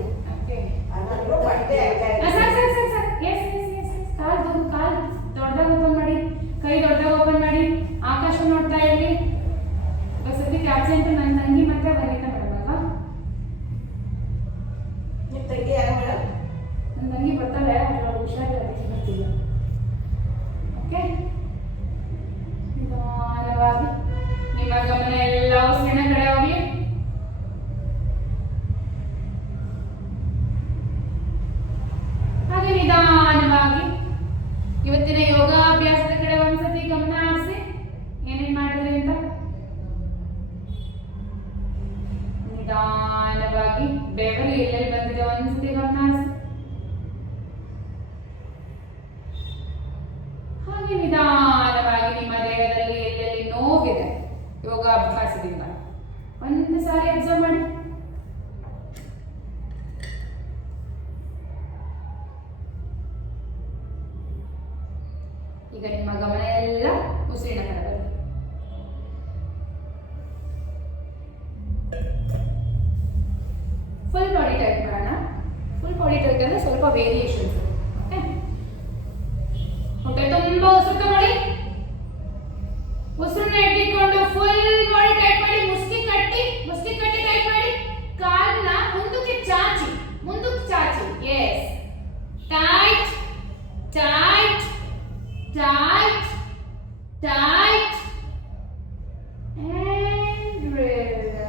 ಕಾಲ್ ದೊಡ್ಡದಾಗ ಓಪನ್ ಮಾಡಿ, ಕೈ ದೊಡ್ಡದಾಗ ಓಪನ್ ಮಾಡಿ, ಆಕಾಶ ನೋಡ್ತಾ ಇರಲಿ. ಸದ್ಯಕ್ಕೆ ಆಬ್ಸೆಂಟ್ ನನ್ನ ತಂಗಿ ಮತ್ತೆ ವನಿತಾ ಮೇಡಮ್ ಅಲ್ವಾ? ನಿಮ್ಮ ತಂಗಿ ಯಾರು ಮೇಡಮ್? ನನ್ನ ತಂಗಿ ಬರ್ತಾಳೆ, ಅದರ ಹುಷಾರಿಲ್ಲ, ಅದಕ್ಕೆ ಬರ್ತಿಲ್ಲ. ಓಕೆ, ನಿಧಾನವಾಗಿ ನಿಮ್ಮ ಗಮನ ಎಲ್ಲ ಉಸಿರಿನ ಕಡೆ ಹೋಗ್ಲಿ. ಹಾಗೆ ನಿಧಾನವಾಗಿ ಇವತ್ತಿನ ಯೋಗಾಭ್ಯಾಸದ ಕಡೆ ಒಂದ್ಸತಿ ಗಮನ ಹರಿಸಿ. ಏನೇನ್ ಮಾಡಿದ್ರಿ ಅಂತ ನಿಧಾನವಾಗಿ ಬೆವರು ಎಲ್ಲೆಲ್ಲಿ ಬಂದಿದೆ ಒಂದ್ಸತಿ ಗಮನ ಹರಿಸಿ. ಹಾಗೆ ನಿಧಾನವಾಗಿ ನಿಮ್ಮ ದೇಹದಲ್ಲಿ ಎಲ್ಲೆಲ್ಲಿ ನೋವಿದೆ ಯೋಗಾಭ್ಯಾಸದಿಂದ ಒಂದು ಸಾರಿ ಅಬ್ಸರ್ವ್ ಮಾಡಿ. ಈಗ ನಿಮ್ಮ ಗಮನ ಎಲ್ಲ ಉಸಿರಿನ ಕಡೆ ಬರಲಿ. ಫುಲ್ ಬಾಡಿ ಟೈಪ್ ಮಾಡೋಣ. ಫುಲ್ ಬಾಡಿ ಟೈಪ್ ಅಂದ್ರೆ ಸ್ವಲ್ಪ ವೇರಿಯೇಷನ್ಸ್. ಓಕೆ, ಹೊಟ್ಟೆ ತುಂಬಾ ಉಸಿರು ತಗೊಳ್ಳಿ. ಉಸಿರನ್ನ ಇಟ್ಕೊಂಡು ಫುಲ್ ಬಾಡಿ ಟೈಟ್ ಮಾಡಿ. ಮುಷ್ಟಿ ಕಟ್ಟಿ ಟೈಟ್ ಮಾಡಿ. ಕಾಲನ್ನ ಮುಂದಕ್ಕೆ ಚಾಚಿ. Yes, tight tight tight tight and relax.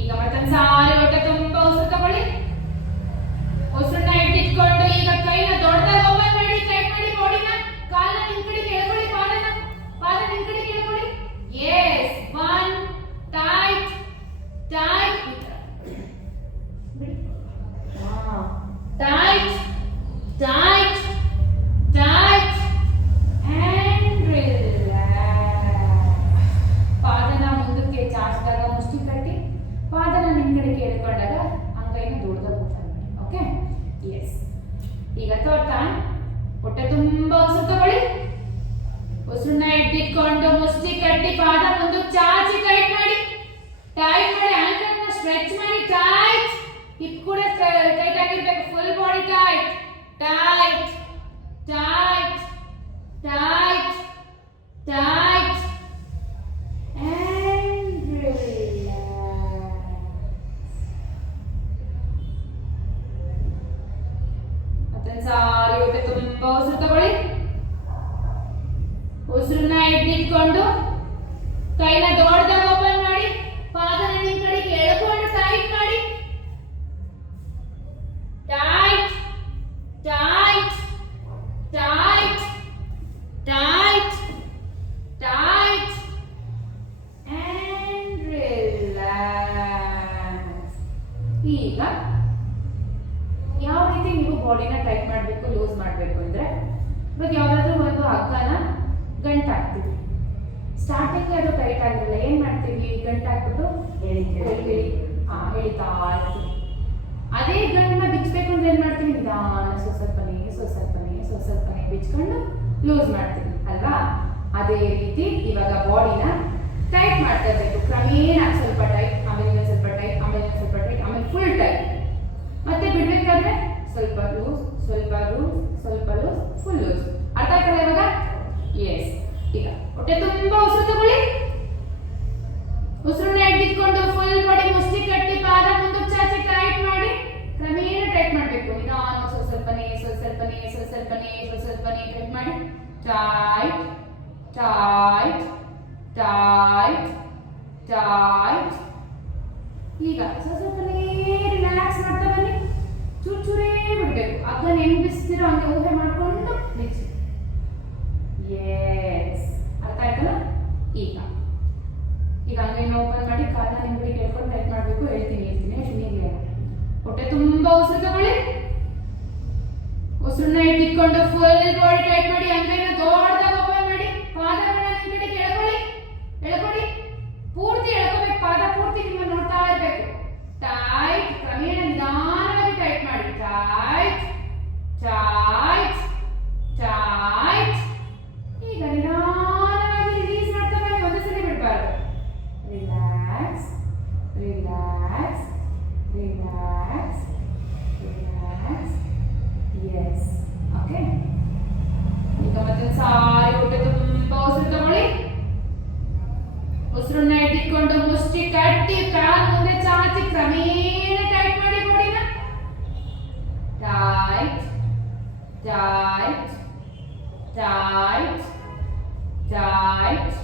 ಈಗ ಮತ್ತೊಂದು ಸಾರಿ ಹೊಟ್ಟೆ ತುಂಬಾ ಉಸಿರು ತಗೊಳ್ಳಿ. ಉಸಿರನ್ನ ಇಟ್ಕೊಂಡು ಈಗ ಕೈನ ದೊಡ್ಡದಾಗಿ ಓಪನ್ ಮಾಡಿ, ಟೈಟ್ ಮಾಡಿ ಬಾಡಿನ. ಕಾಲನ್ನ ನಿಮ್ ಕಡೆಗೆ ಎಳ್ಕೊಳ್ಳಿ, ಪಾದ ನಿಮ್ ಕಡೆಗೆ ಎಳ್ಕೊಳ್ಳಿ. Yes, one, tight tight tight tight tight and relax. ಪಾದನ ಮುಂದಕ್ಕೆ ಚಾಚಿದಾಗ ಮುಷ್ಟಿ ಕಟ್ಟಿ, ಪಾದನ ನಿಮ್ ಕಡೆಗೆ ಎಳ್ಕೊಂಡಾಗ ಅಂಗೈನ ದೊಡ್ಡದಾಗಿ ಓಪನ್ ಮಾಡಿ. Okay, yes. ಈಗ ಥರ್ಡ್ ಟೈಮ್ ಹೊಟ್ಟೆ ತುಂಬಾ ಉಸಿರು ತಗೊಳ್ಳಿ. ಉಸಿರನ್ನ ಇಟ್ಕೊಂಡು ಮುಷ್ಟಿ ಕಟ್ಟಿ, ಪಾದ ಮುಂದಕ್ಕೆ ಚಾಚಿ ಟೈಟ್ ಮಾಡಿ. ಆಂಕಲ್ ನ ಸ್ಟ್ರೆಚ್ ಮಾಡಿ. ಟೈಟ್, ಹಿಪ್ ಕೂಡ ಟೈಟ್ ಆಗಿರ್ಬೇಕು. Full body tight tight tight tight tight and relax. ಮತ್ತೊಂದು ಸಾರಿ ಹೊಟ್ಟೆ ತುಂಬಾ ಉಸಿರು ತಗೊಳ್ಳಿ. ಉಸಿರನ್ನ ಇಟ್ಕೊಂಡು ಕೈನ ದೊಡ್ಡದಾಗ ಓಪನ್ ಮಾಡಿ, ಪಾದನ ನಿಮ್ ಕಡೆಗೆ ಎಳ್ಕೊಂಡು ಟೈಟ್ ಮಾಡಿ. Tight tight tight tight tight and relax. ಈಗ ಯಾವ ರೀತಿ ನೀವು ಬಾಡಿನ ಟೈಟ್ ಮಾಡಬೇಕು, ಲೂಸ್ ಮಾಡಬೇಕು ಅಂದ್ರೆ, ಇವಾಗ ಯಾವ್ದಾದ್ರು ಒಂದು ಹಗ್ಗನ ಗಂಟಾಕ್ತೀವಿ. ಸ್ಟಾರ್ಟಿಂಗ್ ಅದು ಟೈಟ್ ಆಗಿರಲ್ಲ, ಏನ್ ಮಾಡ್ತೀವಿ, ಗಂಟಾಕ್ಬಿಟ್ಟು ಎಳಿತಾ ಇರ್ತೀವಿ. ಅದೇ ಗಂಟನ್ನ ಬಿಚ್ಚಬೇಕು ಅಂದ್ರೆ ಏನ್ ಮಾಡ್ತೀವಿ, ನಿಧಾನ ಸ್ವಲ್ಪನೇ ಬಿಚ್ಕೊಂಡು ಲೂಸ್ ಮಾಡ್ತೀವಿ ಅಲ್ವಾ? ಅದೇ ರೀತಿ ಇವಾಗ ಬಾಡಿನ ಟೈಟ್ ಮಾಡ್ತಾ ಇರಬೇಕು. ಕ್ರಮೇಣ ಸ್ವಲ್ಪ ಟೈಟ್, ಆಮೇಲೆ ಸ್ವಲ್ಪ ಟೈಟ್, ಆಮೇಲೆ ಸ್ವಲ್ಪ ಟೈಟ್, ಆಮೇಲೆ ಫುಲ್ ಟೈಟ್. ಮತ್ತೆ ಬಿಡ್ಬೇಕಾದ್ರೆ ಸ್ವಲ್ಪ ಲೂಸ್, ಫುಲ್ ಲೂಸ್. ಅರ್ಥ ಆಗ್ತದೆ ಇವಾಗ? ಎಸ್. ಈಗ ಹೊಟ್ಟೆ ತುಂಬಾ ಉಸಿರು ತಗೊಳ್ಳಿ. ಉಸಿರನ್ನ ಇಟ್ಕೊಂಡು ಫುಲ್ ಬಾಡಿ ಮುಷ್ಟಿ ಕಟ್ಟಿ, ಪಾದ ಮುಂದಕ್ಕೆ ಚಾಚಿ ಟೈಟ್ ಮಾಡಿ. ಕ್ರಮೇಣ ಟೈಟ್ ಮಾಡಬೇಕು. ನಿಧಾನ ಸ್ವಲ್ಪನೇ ಟೈಟ್ ಮಾಡಿ. Tight tight tight tight. ಈಗ ಸ್ವಲ್ಪನೇ ರಿಲ್ಯಾಕ್ಸ್ ಮಾಡ್ತಾ ಬನ್ನಿ. ಚೂರೇ ಬಿಡ್ಬೇಕು. ಅಗ್ಗನ ಹೆಂಗ್ ಬಿಸ್ತಿರೋ ಹಂಗೆ ಊಹೆ ಮಾಡ್ಕೊಂಡು ಬಿಚ್ಚಿ. ಎಸ್, ಅರ್ಥ ಆಯ್ತಲ್ಲ? ಈಗ ಅಂಗೈನ ಓಪನ್ ಮಾಡಿ, ಕಾಲನ್ನ ನಿಮ್ಗೆ ಕೇಳ್ಕೊಂಡು ಟೈಟ್ ಮಾಡಬೇಕು. ಹೇಳ್ತೀನಿ ಶುನಿಗೆ. ಹೊಟ್ಟೆ ತುಂಬಾ ಉಸಿರು ತಗೊಳ್ಳಿ. ಉಸಿರನ್ನ ಇಟ್ಕೊಂಡು ಫುಲ್ ಬಾಡಿ ಟೈಟ್ ಮಾಡಿ. ಅಂಗೈನ ದೊಡ್ಡದಾಗಿ ಓಪನ್ ಮಾಡಿ. ಪಾದಗಳನ್ನ ನಿಮ್ ಕಡೆಗೆ ಎಳ್ಕೊಳ್ಳಿ. ಪೂರ್ತಿ ಎಳ್ಕೋಬೇಕು. ಪಾದ ಪೂರ್ತಿ ನಿಮ್ಮ ನೋಡ್ತಾ ಇರ್ಬೇಕು. ಟೈಟ್, ಕ್ರಮೇಣ ನಿಧಾನ relax, relax. Yes. Okay. ಈಗ ಮತ್ತೆ ಸಾರಿ ಹೊಟ್ಟೆ ತುಂಬಾ ಉಸಿರು ತಗೊಳ್ಳಿ. ಉಸಿರನ್ನ ಇಟ್ಕೊಂಡು ಮುಷ್ಟಿ ಕಟ್ಟಿ ಕಾಲ್ ಮುಂದೆ ಚಾಚಿ ಕ್ರಮೇಣ ಟೈಟ್ ಮಾಡಿ ಬಾಡಿನ. Tight, tight, tight, tight,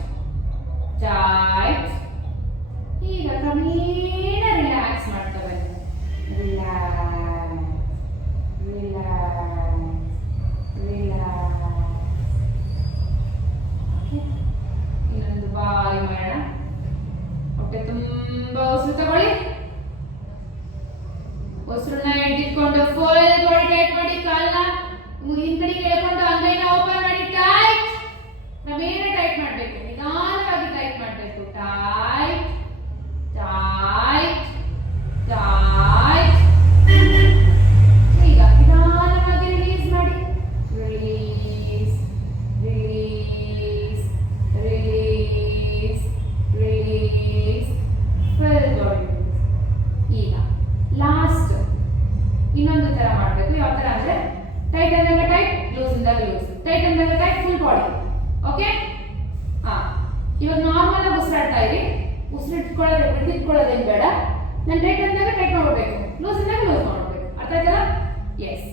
tight. ಈಗ ಕ್ರಮೇಣ ರಿಲ್ಯಾಕ್ಸ್ ಮಾಡ್ತವೆ. Relax, relax, relax. ಇನ್ನೊಂದು ಬಾರಿ ಮಾಡೋಣ. ಹೊಟ್ಟೆ ತುಂಬಾ ಉಸಿರು ತಗೊಳ್ಳಿ. ಉಸಿರನ್ನ ಹಿಡಿದುಕೊಂಡು ಫುಲ್ ಬಾಡಿ ಟೈಟ್ ಮಾಡಿ. ಕಾಲನ್ನ ಹಿಂದ್ಗಡೆಗೆ ಎಳ್ಕೊಂಡು ಅಂಗೈನ ಓಪನ್ ಮಾಡಿ. ಟೈಟ್, ಕ್ರಮೇಣ ಟೈಟ್ ಮಾಡಬೇಕು. ನಿಧಾನವಾಗಿ ಟೈಟ್ ಮಾಡಬೇಕು. Tight, tight, tight. ಈಗ ನಿಧಾನವಾಗಿ ರಿಲೀಸ್ ಮಾಡಿ. Release, release, release, release. Full body. ಈಗ ಲಾಸ್ಟ್ ಇನ್ನೊಂದು ತರ ಮಾಡಬೇಕು. ಯಾವ ತರ ಅಂದ್ರೆ ಟೈಟ್ ಅಂದಾಗ ಟೈಟ್, ಲೂಸ್ ಅಂದಾಗ ಲೂಸ್, ಟೈಟ್ ಅಂದಾಗ ಟೈಟ್, ಫುಲ್ ಬಾಡಿ. ಓಕೆ. ಇವಾಗ ನಾರ್ಮಲ್ ಆಗಿ ಉಸಿರಾಡ್ತಾ ಇರಿ. ಬಿಡಿಟ್ಕೊಳ್ಳೋದೇನು ಬೇಡ. ನಾನು ಟೈಟ್ ಅಂದಾಗ ಟೈಟ್ ಮಾಡಬೇಕು, ಲೂಸ್ ಅಂದಾಗ ಲೂಸ್ ಮಾಡಬೇಕು. ಅರ್ಥ ಆಯ್ತಲ್ಲ? ಎಸ್.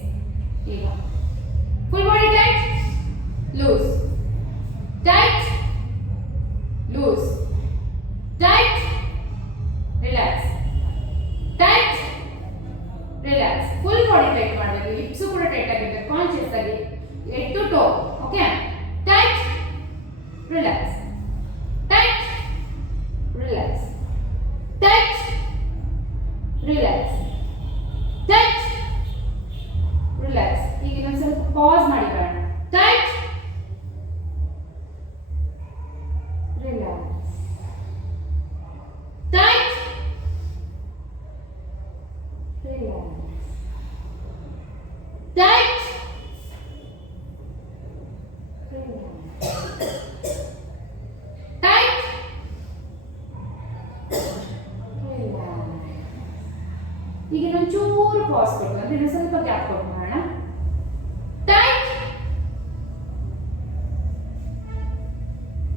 ಈಗ full body tight, loose, tight, loose, tight, relax, tight, relax. Full body tight ಮಾಡಬೇಕು. ಹಿಪ್ಸ್ ಕೂಡ ಟೈಟ್ ಆಗಿರುತ್ತೆ. ಕಾನ್ಶಿಯಸ್ ಆಗಿ head to toe. Okay. Tight, relax, tight, relax, tight, relax, tight, relax. ಈಗ ಇನ್ನೊಂದು ಸ್ವಲ್ಪ ಪಾಸ್ ಮಾಡಿ ಕಾರಣ. Tight, relax, tight, relax, tight, tight, ಈಗ ನಾನು ಚೂರು ಪಾಸ್ ಕೊಟ್ಟು ಅಂದ್ರೆ ಇನ್ನೊಂದು ಸ್ವಲ್ಪ ಗ್ಯಾಪ್ ಕೊಟ್ಟು ಮಾಡೋಣ. Tight,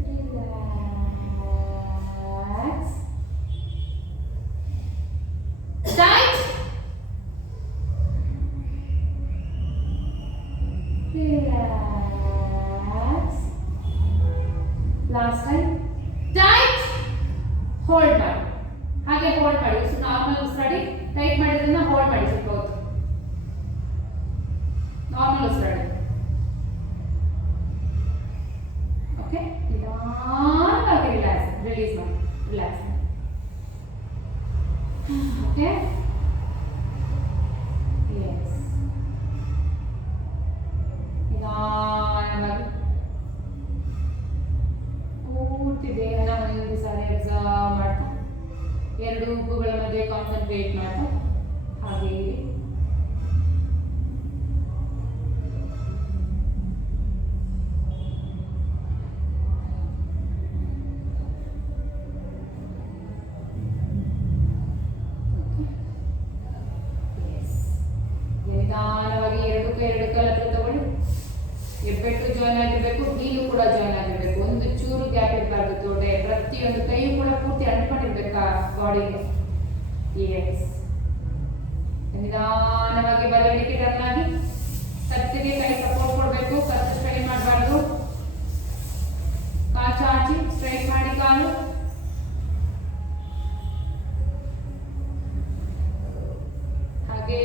relax, tight, relax. Last time. Tight, hold ಮಾಡಿ. ಹಾಗೆ ಹೋಲ್ಡ್ ಮಾಡಿ. ನಾರ್ಮಲ್ ಉಸಿರಾಡಿ. ಟೈಟ್ ಮಾಡಿದ್ರನ್ನ ಹೋಲ್ಡ್ ಮಾಡಿ ಸ್ವಲ್ಪ ಹೊತ್ತು. ನಾರ್ಮಲ್ ಉಸಿರಾಡಿ. ಓಕೆ. ನಿಧಾನವಾಗಿ ರಿಲ್ಯಾಕ್ಸ್, ರಿಲೀಸ್ ಮಾಡಿ. ರಿಲ್ಯಾಕ್ಸ್. ಓಕೆ. ಎಸ್. ನಿಧಾನವಾಗಿ ಪೂರ್ತಿ ದೇಹನ ಒಂದು ಸಾರಿ ಅಬ್ಸರ್ವ್ ಮಾಡ್ತಾ, ಎರಡು ಉಬ್ಬುಗಳ ಮಧ್ಯೆ ಕಾನ್ಸಂಟ್ರೇಟ್ ಮಾಡ್ತಾ ಹಾಗೆ ಇರಿ. ನಿಧಾನವಾಗಿ ಎರಡು ಕಾಲ ಹತ್ರ ತಗೊಳ್ಳಿ. ಹೆಬ್ಬೆಟ್ಟು ಜಾಯ್ನ್ ಆಗಿರ್ಬೇಕು, ನೀರು ಕೂಡ ಜಾಯ್ನ್ ಆಗಿರ್ಬೇಕು. ಒಂದು ಚೂರು ಗ್ಯಾಪ್ ಇರಬಾರ್ದು. ತೋಟೆ ಪ್ರತಿಯೊಂದು ಕೈಯು ಕೂಡ ಪೂರ್ತಿ ಅಂಟ್ಕೊಂಡಿರ್ಬೇಕಾ ಬಾಡಿಗೆ. ಎಸ್. ನಿಧಾನವಾಗಿ ಬಲಗಡೆಗೆ ಟರ್ನ್ ಆಗಿ ಕತ್ತಿಗೆ ಕೈ ಸಪೋರ್ಟ್ ಕೊಡಬೇಕು. ಕತ್ತು ಸ್ಟ್ರೈಟ್ ಮಾಡಬಾರ್ದು. ಕಾಲು ಚಾಚಿ ಸ್ಟ್ರೈಟ್ ಮಾಡಿ ಕಾಲು. ಹಾಗೆ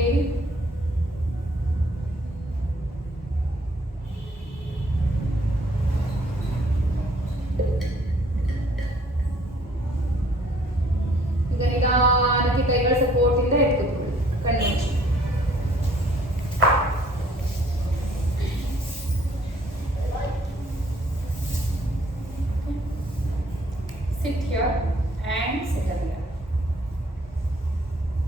ಈಗ ನಿಧಾನಕ್ಕೆ ಕೈಗಳ ಸಪೋರ್ಟ್ ಇಂದ ಎತ್ಕೊಳ್ಕೊಳ್ಳಿ. ಕಣ್ಣು ಮುಚ್ಚಿ. Sit here and settle here.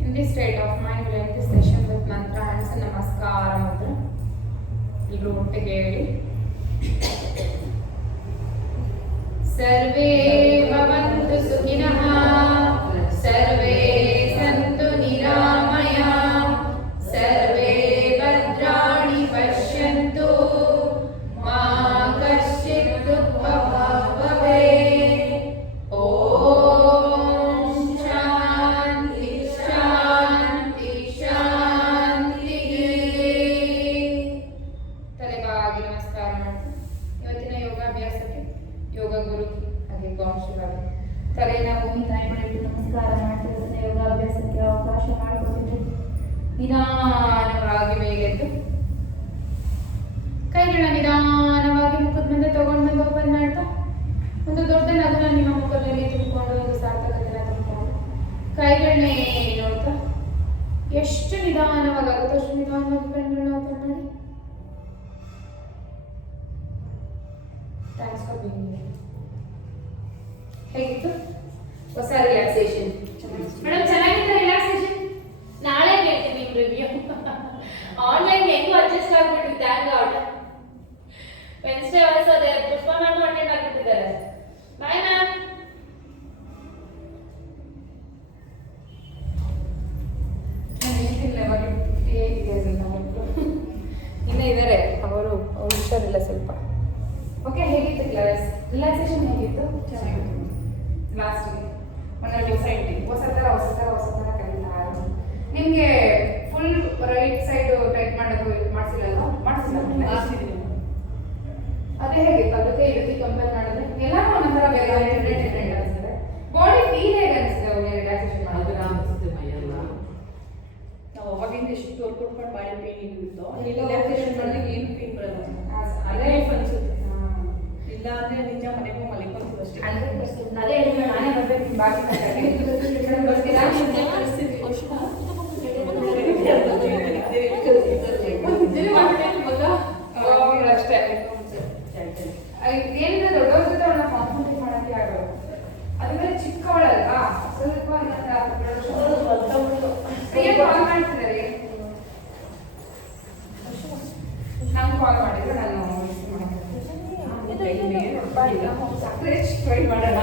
In this state of mind, we'll end this session with mantra hands and namaskara mudra. ಎಲ್ಲರೂ ಒಟ್ಟಿಗೆ ಹೇಳಿ. ಸರ್ವೇ ಭವಂತು ಸುಖಿನಃ, ಸರ್ವೇ ಸಂತು ನಿರಾಮಯಾಃ. ನಿಧಾನವಾಗಿ ಮೇಲೆದ್ದು ಕೈಗಳನ್ನ ನಿಧಾನವಾಗಿ ಮುಖದ ಮುಂದೆ ತಗೊಂಡು ಬಂದು ಓಪನ್ ಮಾಡ್ತಾ ಒಂದು ದೊಡ್ಡ ನಗುನ ನಿಮ್ಮ ಮುಖದಲ್ಲಿ ತುಂಬಿಕೊಂಡು ಒಂದು ಸಾರ್ಥಕತೆನ ತುಂಬಿಕೊಂಡು ಕೈಗಳನ್ನೇ ನೋಡ್ತಾ ಎಷ್ಟು ನಿಧಾನವಾಗಿ ಆಗುತ್ತೋ ಅಷ್ಟು ನಿಧಾನವಾಗಿ ಕಣ್ಣುಗಳನ್ನ ಓಪನ್ ಮಾಡಿ. Thanks for being here. ಹೇಗಿತ್ತು ಹೊಸ ರಿಲ್ಯಾಕ್ಸೇಷನ್? ಮೇಡಮ್ ಚೆನ್ನಾಗಿತ್ತು ರಿಲ್ಯಾಕ್ಸೇಷನ್. ನಾಳೆ ಹೇಳ್ತೀನಿ ನಿಮ್ ರಿವ್ಯೂ. ಆನ್ಲೈನ್ ಹೆಂಗೂ ಅಡ್ಜಸ್ಟ್ ಆಗ್ಬಿಟ್ಟು ಥ್ಯಾಂಕ್ ಗಾಡ್. ವೆನ್ಸ್ಡೇ ಆಲ್ಸೋ ಅದೇ ಪುಷ್ಪ ಮ್ಯಾಮ್ ಅಟೆಂಡ್ ಆಗ್ಬಿಟ್ಟಿದ್ದಾರೆ. Bye ma'am. ನಾನು ಹೇಳ್ತಿಲ್ಲ ಯಾವಾಗ ಇನ್ನೂ ಇದ್ದಾರೆ ಅವರು ಹುಷಾರಿಲ್ಲ ಸ್ವಲ್ಪ. ಓಕೆ, ಹೇಗಿತ್ತು ಕ್ಲಾಸ್? ರಿಲ್ಯಾಕ್ಸೇಷನ್ ಹೇಗಿತ್ತು? ಚೆನ್ನಾಗಿತ್ತು. ಲಾಸ್ಟ್ಗೆ ಒಂದೊಂದು ಡಿಫ್ರೆಂಟ್ ಹೊಸ ಥರ ಕಲಿತಾ ಇರೋದು. ನಿಮಗೆ ಫುಲ್ ರೈಟ್ ಸೈಡ್ ಟೈಟ್ ಮಾಡೋದು ಮಾಡಿಸಿಲ್ಲ? ಮಾಡಿಸಿಲ್ಲ. ಅದೇ ಹೇಗಿತ್ತು? ಅದಕ್ಕೆ ಇದಕ್ಕೆ ಕಂಪೇರ್ ಮಾಡಿದ್ರೆ ಎಲ್ಲರೂ ಒಂದೊಂಥರ ಬೇರೆ ಡಿಫ್ರೆಂಟ್ ಅನಿಸ್ತದೆ. ಬಾಡಿ ಫೀಲ್ ಹೇಗೆ ಅನಿಸ್ತದೆ ಅವ್ರಿಗೆ ರಿಲ್ಯಾಕ್ಸೇಷನ್ ಮಾಡೋದು? ನಾವು ಅವಾಗಿಂದ ಎಷ್ಟು ಕೊಡ್ಕೊಂಡು ಬಾಡಿ ಪೇನ್ ಇರುತ್ತೋ ರಿಲ್ಯಾಕ್ಸೇಷನ್ ಮಾಡಿದಾಗ ಏನು ಪೇನ್ ಬರಲ್ಲ. ಅದೇ ರಿಲೀಫ್ ಅನ್ಸುತ್ತೆ. ಇಲ್ಲ ಅಂದ್ರೆ ನಿಜ ಮನೆಗೂ ಮಲಿಕೊಂತೀವಿ ಅಷ್ಟೇ. 100%. ಅದೇ ಹೇಳಿದ್ರೆ ನಾನೇ ಬರ್ಬೇಕು ಬಾಕಿ ಬರ್ತೀರಾ? ಅಷ್ಟೇ ಏನಿದೆ ದೊಡ್ಡವ್ರ ಜೊತೆ ಅವಳ ಕಾನ್ಸಂಟ್ರೇಟ್ ಮಾಡಕ್ಕೆ ಆಗೋದು. ಅದ್ಮೇಲೆ ಚಿಕ್ಕವಳಲ್ವಾ ಸ್ವಲ್ಪ ಕಾಲ್ ಮಾಡ್ತಿದ್ದಾರೆ. ನಂಗೆ ಕಾಲ್ ಮಾಡಿದ್ರು ನಾನು ಸಪ್ರೇಟ್ ಮಾಡೋಣ.